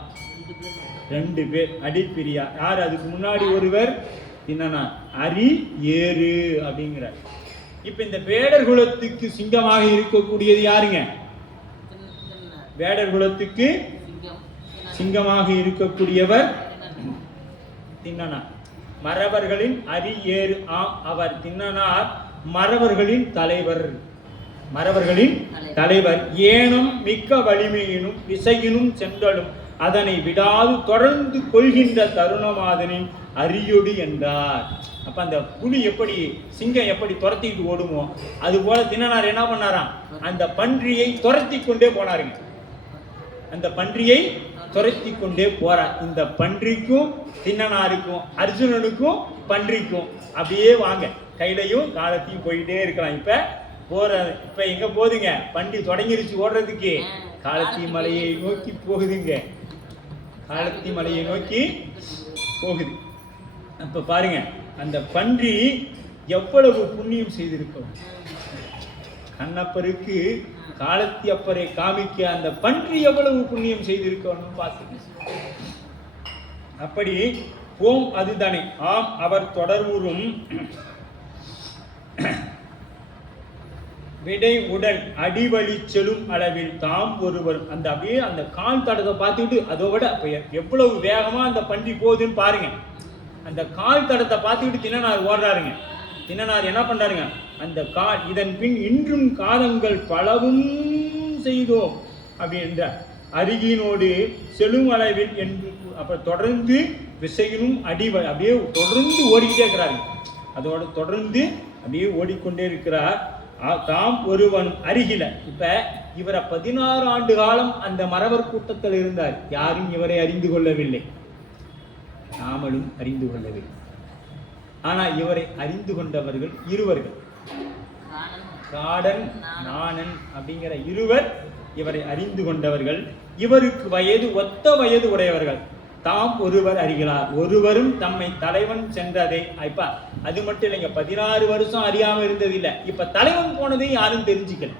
2 பேர் அடிப்பிரியார். யார்? அதுக்கு முன்னாடி ஒருவர் என்னன்னா அரி ஏறு அப்படிங்கிறார். இப்ப இந்த வேடர் குலத்துக்கு சிங்கமாக இருக்கக்கூடியது யாருங்க? வேடர் குலத்துக்கு சிங்கமாக இருக்கக்கூடியவர் திண்ணனார். மறவர்களின் அரி ஏறு ஆம் அவர் திண்ணனார் மறவர்களின் தலைவர். மறவர்களின் தலைவர். ஏனம் மிக்க வலிமையினும் விசையினும் சென்றலும் அதனை விடாது தொடர்ந்து கொள்கின்ற தருணமாதனின் அரியோடு என்றார். அப்ப அந்த புலி எப்படி சிங்கம் எப்படி துரத்திட்டு ஓடுமோ அது போல திண்ணனார் என்ன பண்ணாராம், அந்த பன்றியை துரத்தி கொண்டே போனாருங்க. அந்த பன்றியை துரத்தி கொண்டே போறார். இந்த பன்றிக்கும் திண்ணனாருக்கும் அர்ஜுனனுக்கும் பன்றிக்கும் அப்படியே வாங்க, கையிலையும் காலத்தையும் போயிட்டே இருக்கலாம். இப்ப எங்க போகுதுங்க, பன்றி தொடங்கிருச்சு ஓடுறதுக்கு, காலத்தி மலையை நோக்கி போகுதுங்க. காலத்தி மலையை நோக்கி போகுது. அப்ப பாருங்க, அந்த பன்றி எவ்வளவு புண்ணியம் செய்திருக்கும். கண்ணப்பருக்கு காலத்தி அப்பரை காமிக்க அந்த பன்றி எவ்வளவு புண்ணியம் செய்திருக்கணும் பார்த்து. அப்படி போம் அதுதானே. ஆம் அவர் தொடர்வுறும் விடை உடன் அடிவழி செல்லும் அளவில் தாம் ஒருவர். அந்த அப்படியே அந்த கால் தடத்தை பார்த்துக்கிட்டு அதோட எவ்வளவு வேகமா அந்த பன்றி போகுதுன்னு பாருங்க. அந்த கால் தடத்தை பார்த்துக்கிட்டு திண்ணனார் ஓடுறாருங்க. திண்ணனார் என்ன பண்றாருங்க, அந்த கால் இதன் பின் இன்றும் காலங்கள் பலவும் செய்தோம் அப்படின்ற அருகினோடு செல்லும் அளவில் என்று அப்ப தொடர்ந்து விசையினும் அப்படியே தொடர்ந்து ஓடிக்கிட்டே இருக்கிறாரு. அதோட தொடர்ந்து அப்படியே ஓடிக்கொண்டே இருக்கிறார். தாம் ஒருவன் அருகில. இப்ப இவரை 16 ஆண்டு காலம் அந்த மறவர் கூட்டத்தில் இருந்தார். யாரும் இவரை அறிந்து கொள்ளவில்லை, நாமளும் அறிந்து கொள்ளவில்லை. ஆனா இவரை அறிந்து கொண்டவர்கள் இருவர்கள், காடன் நாணன் அப்படிங்கிற இருவர் இவரை அறிந்து கொண்டவர்கள். இவருக்கு வயது ஒத்த வயது உடையவர்கள். தாம் ஒருவர் அறிகிறார், ஒருவரும் தம்மை தலைவன் சென்றதை. இப்ப அது மட்டும் இல்லைங்க, 16 வருஷம் அறியாம இருந்தது இல்லை. இப்ப தலைவன் போனதை யாரும் தெரிஞ்சுக்கல.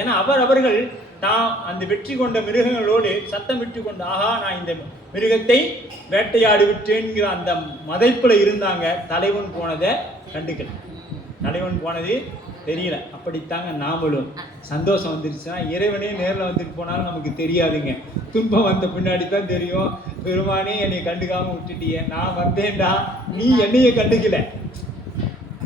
ஏன்னா அவர்கள் தான் அந்த வெற்றி கொண்ட மிருகங்களோடு சத்தம் விட்டு கொண்டு, ஆஹா நான் இந்த மிருகத்தை வேட்டையாடி விட்டேன்கிற அந்த மதைப்புல இருந்தாங்க. தலைவன் போனதை கண்டுக்கல, தலைவன் போனது தெரியல. அப்படித்தாங்க நாமளும் சந்தோஷம் வந்துருச்சுன்னா இறைவனே நேரில் வந்துட்டு போனாலும் நமக்கு தெரியாதுங்க. துன்பம் வந்த பின்னாடி தான் தெரியும். பெருமானே என்னை கண்டுக்காம விட்டுட்டியே, நான் வந்தேன்டா நீ என்னைய கண்டுக்கல.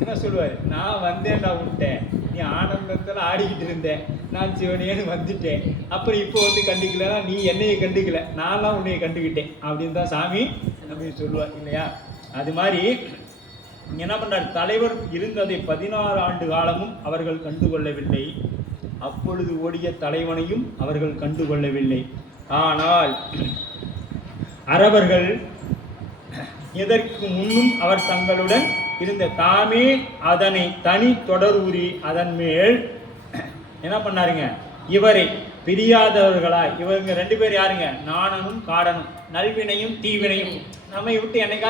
என்ன சொல்லுவாரு, நான் வந்தேன்டா விட்டேன், நீ ஆனந்தத்தில் ஆடிக்கிட்டு இருந்தேன், நான் சிவனேன்னு வந்துட்டேன், அப்புறம் இப்போ வந்து கண்டுக்கலன்னா நீ என்னைய கண்டுக்கல, நான்லாம் உன்னைய கண்டுக்கிட்டேன் அப்படின்னு தான் சாமி அப்படின்னு சொல்லுவார் இல்லையா. அது மாதிரி என்ன பண்றார், தலைவர் இருந்ததை 16 ஆண்டு காலமும் அவர்கள் கண்டுகொள்ளவில்லை. அப்பொழுது ஓடிய தலைவனையும் அவர்கள் கண்டுகொள்ளவில்லை. ஆனால் அரவர்கள் இதற்கு முன்னும் அவர் தங்களுடன் இருந்த தாமே அதனை தனி தொடர்வுரி அதன் மேல் என்ன பண்ணாருங்க, இவரை பிரியாதவர்களா. இவங்க 2 பேர் யாருங்க, நாணனும் காடனும், நல்வினையும் தீவினையும். நம்மை விட்டு என்னைக்காச்சும்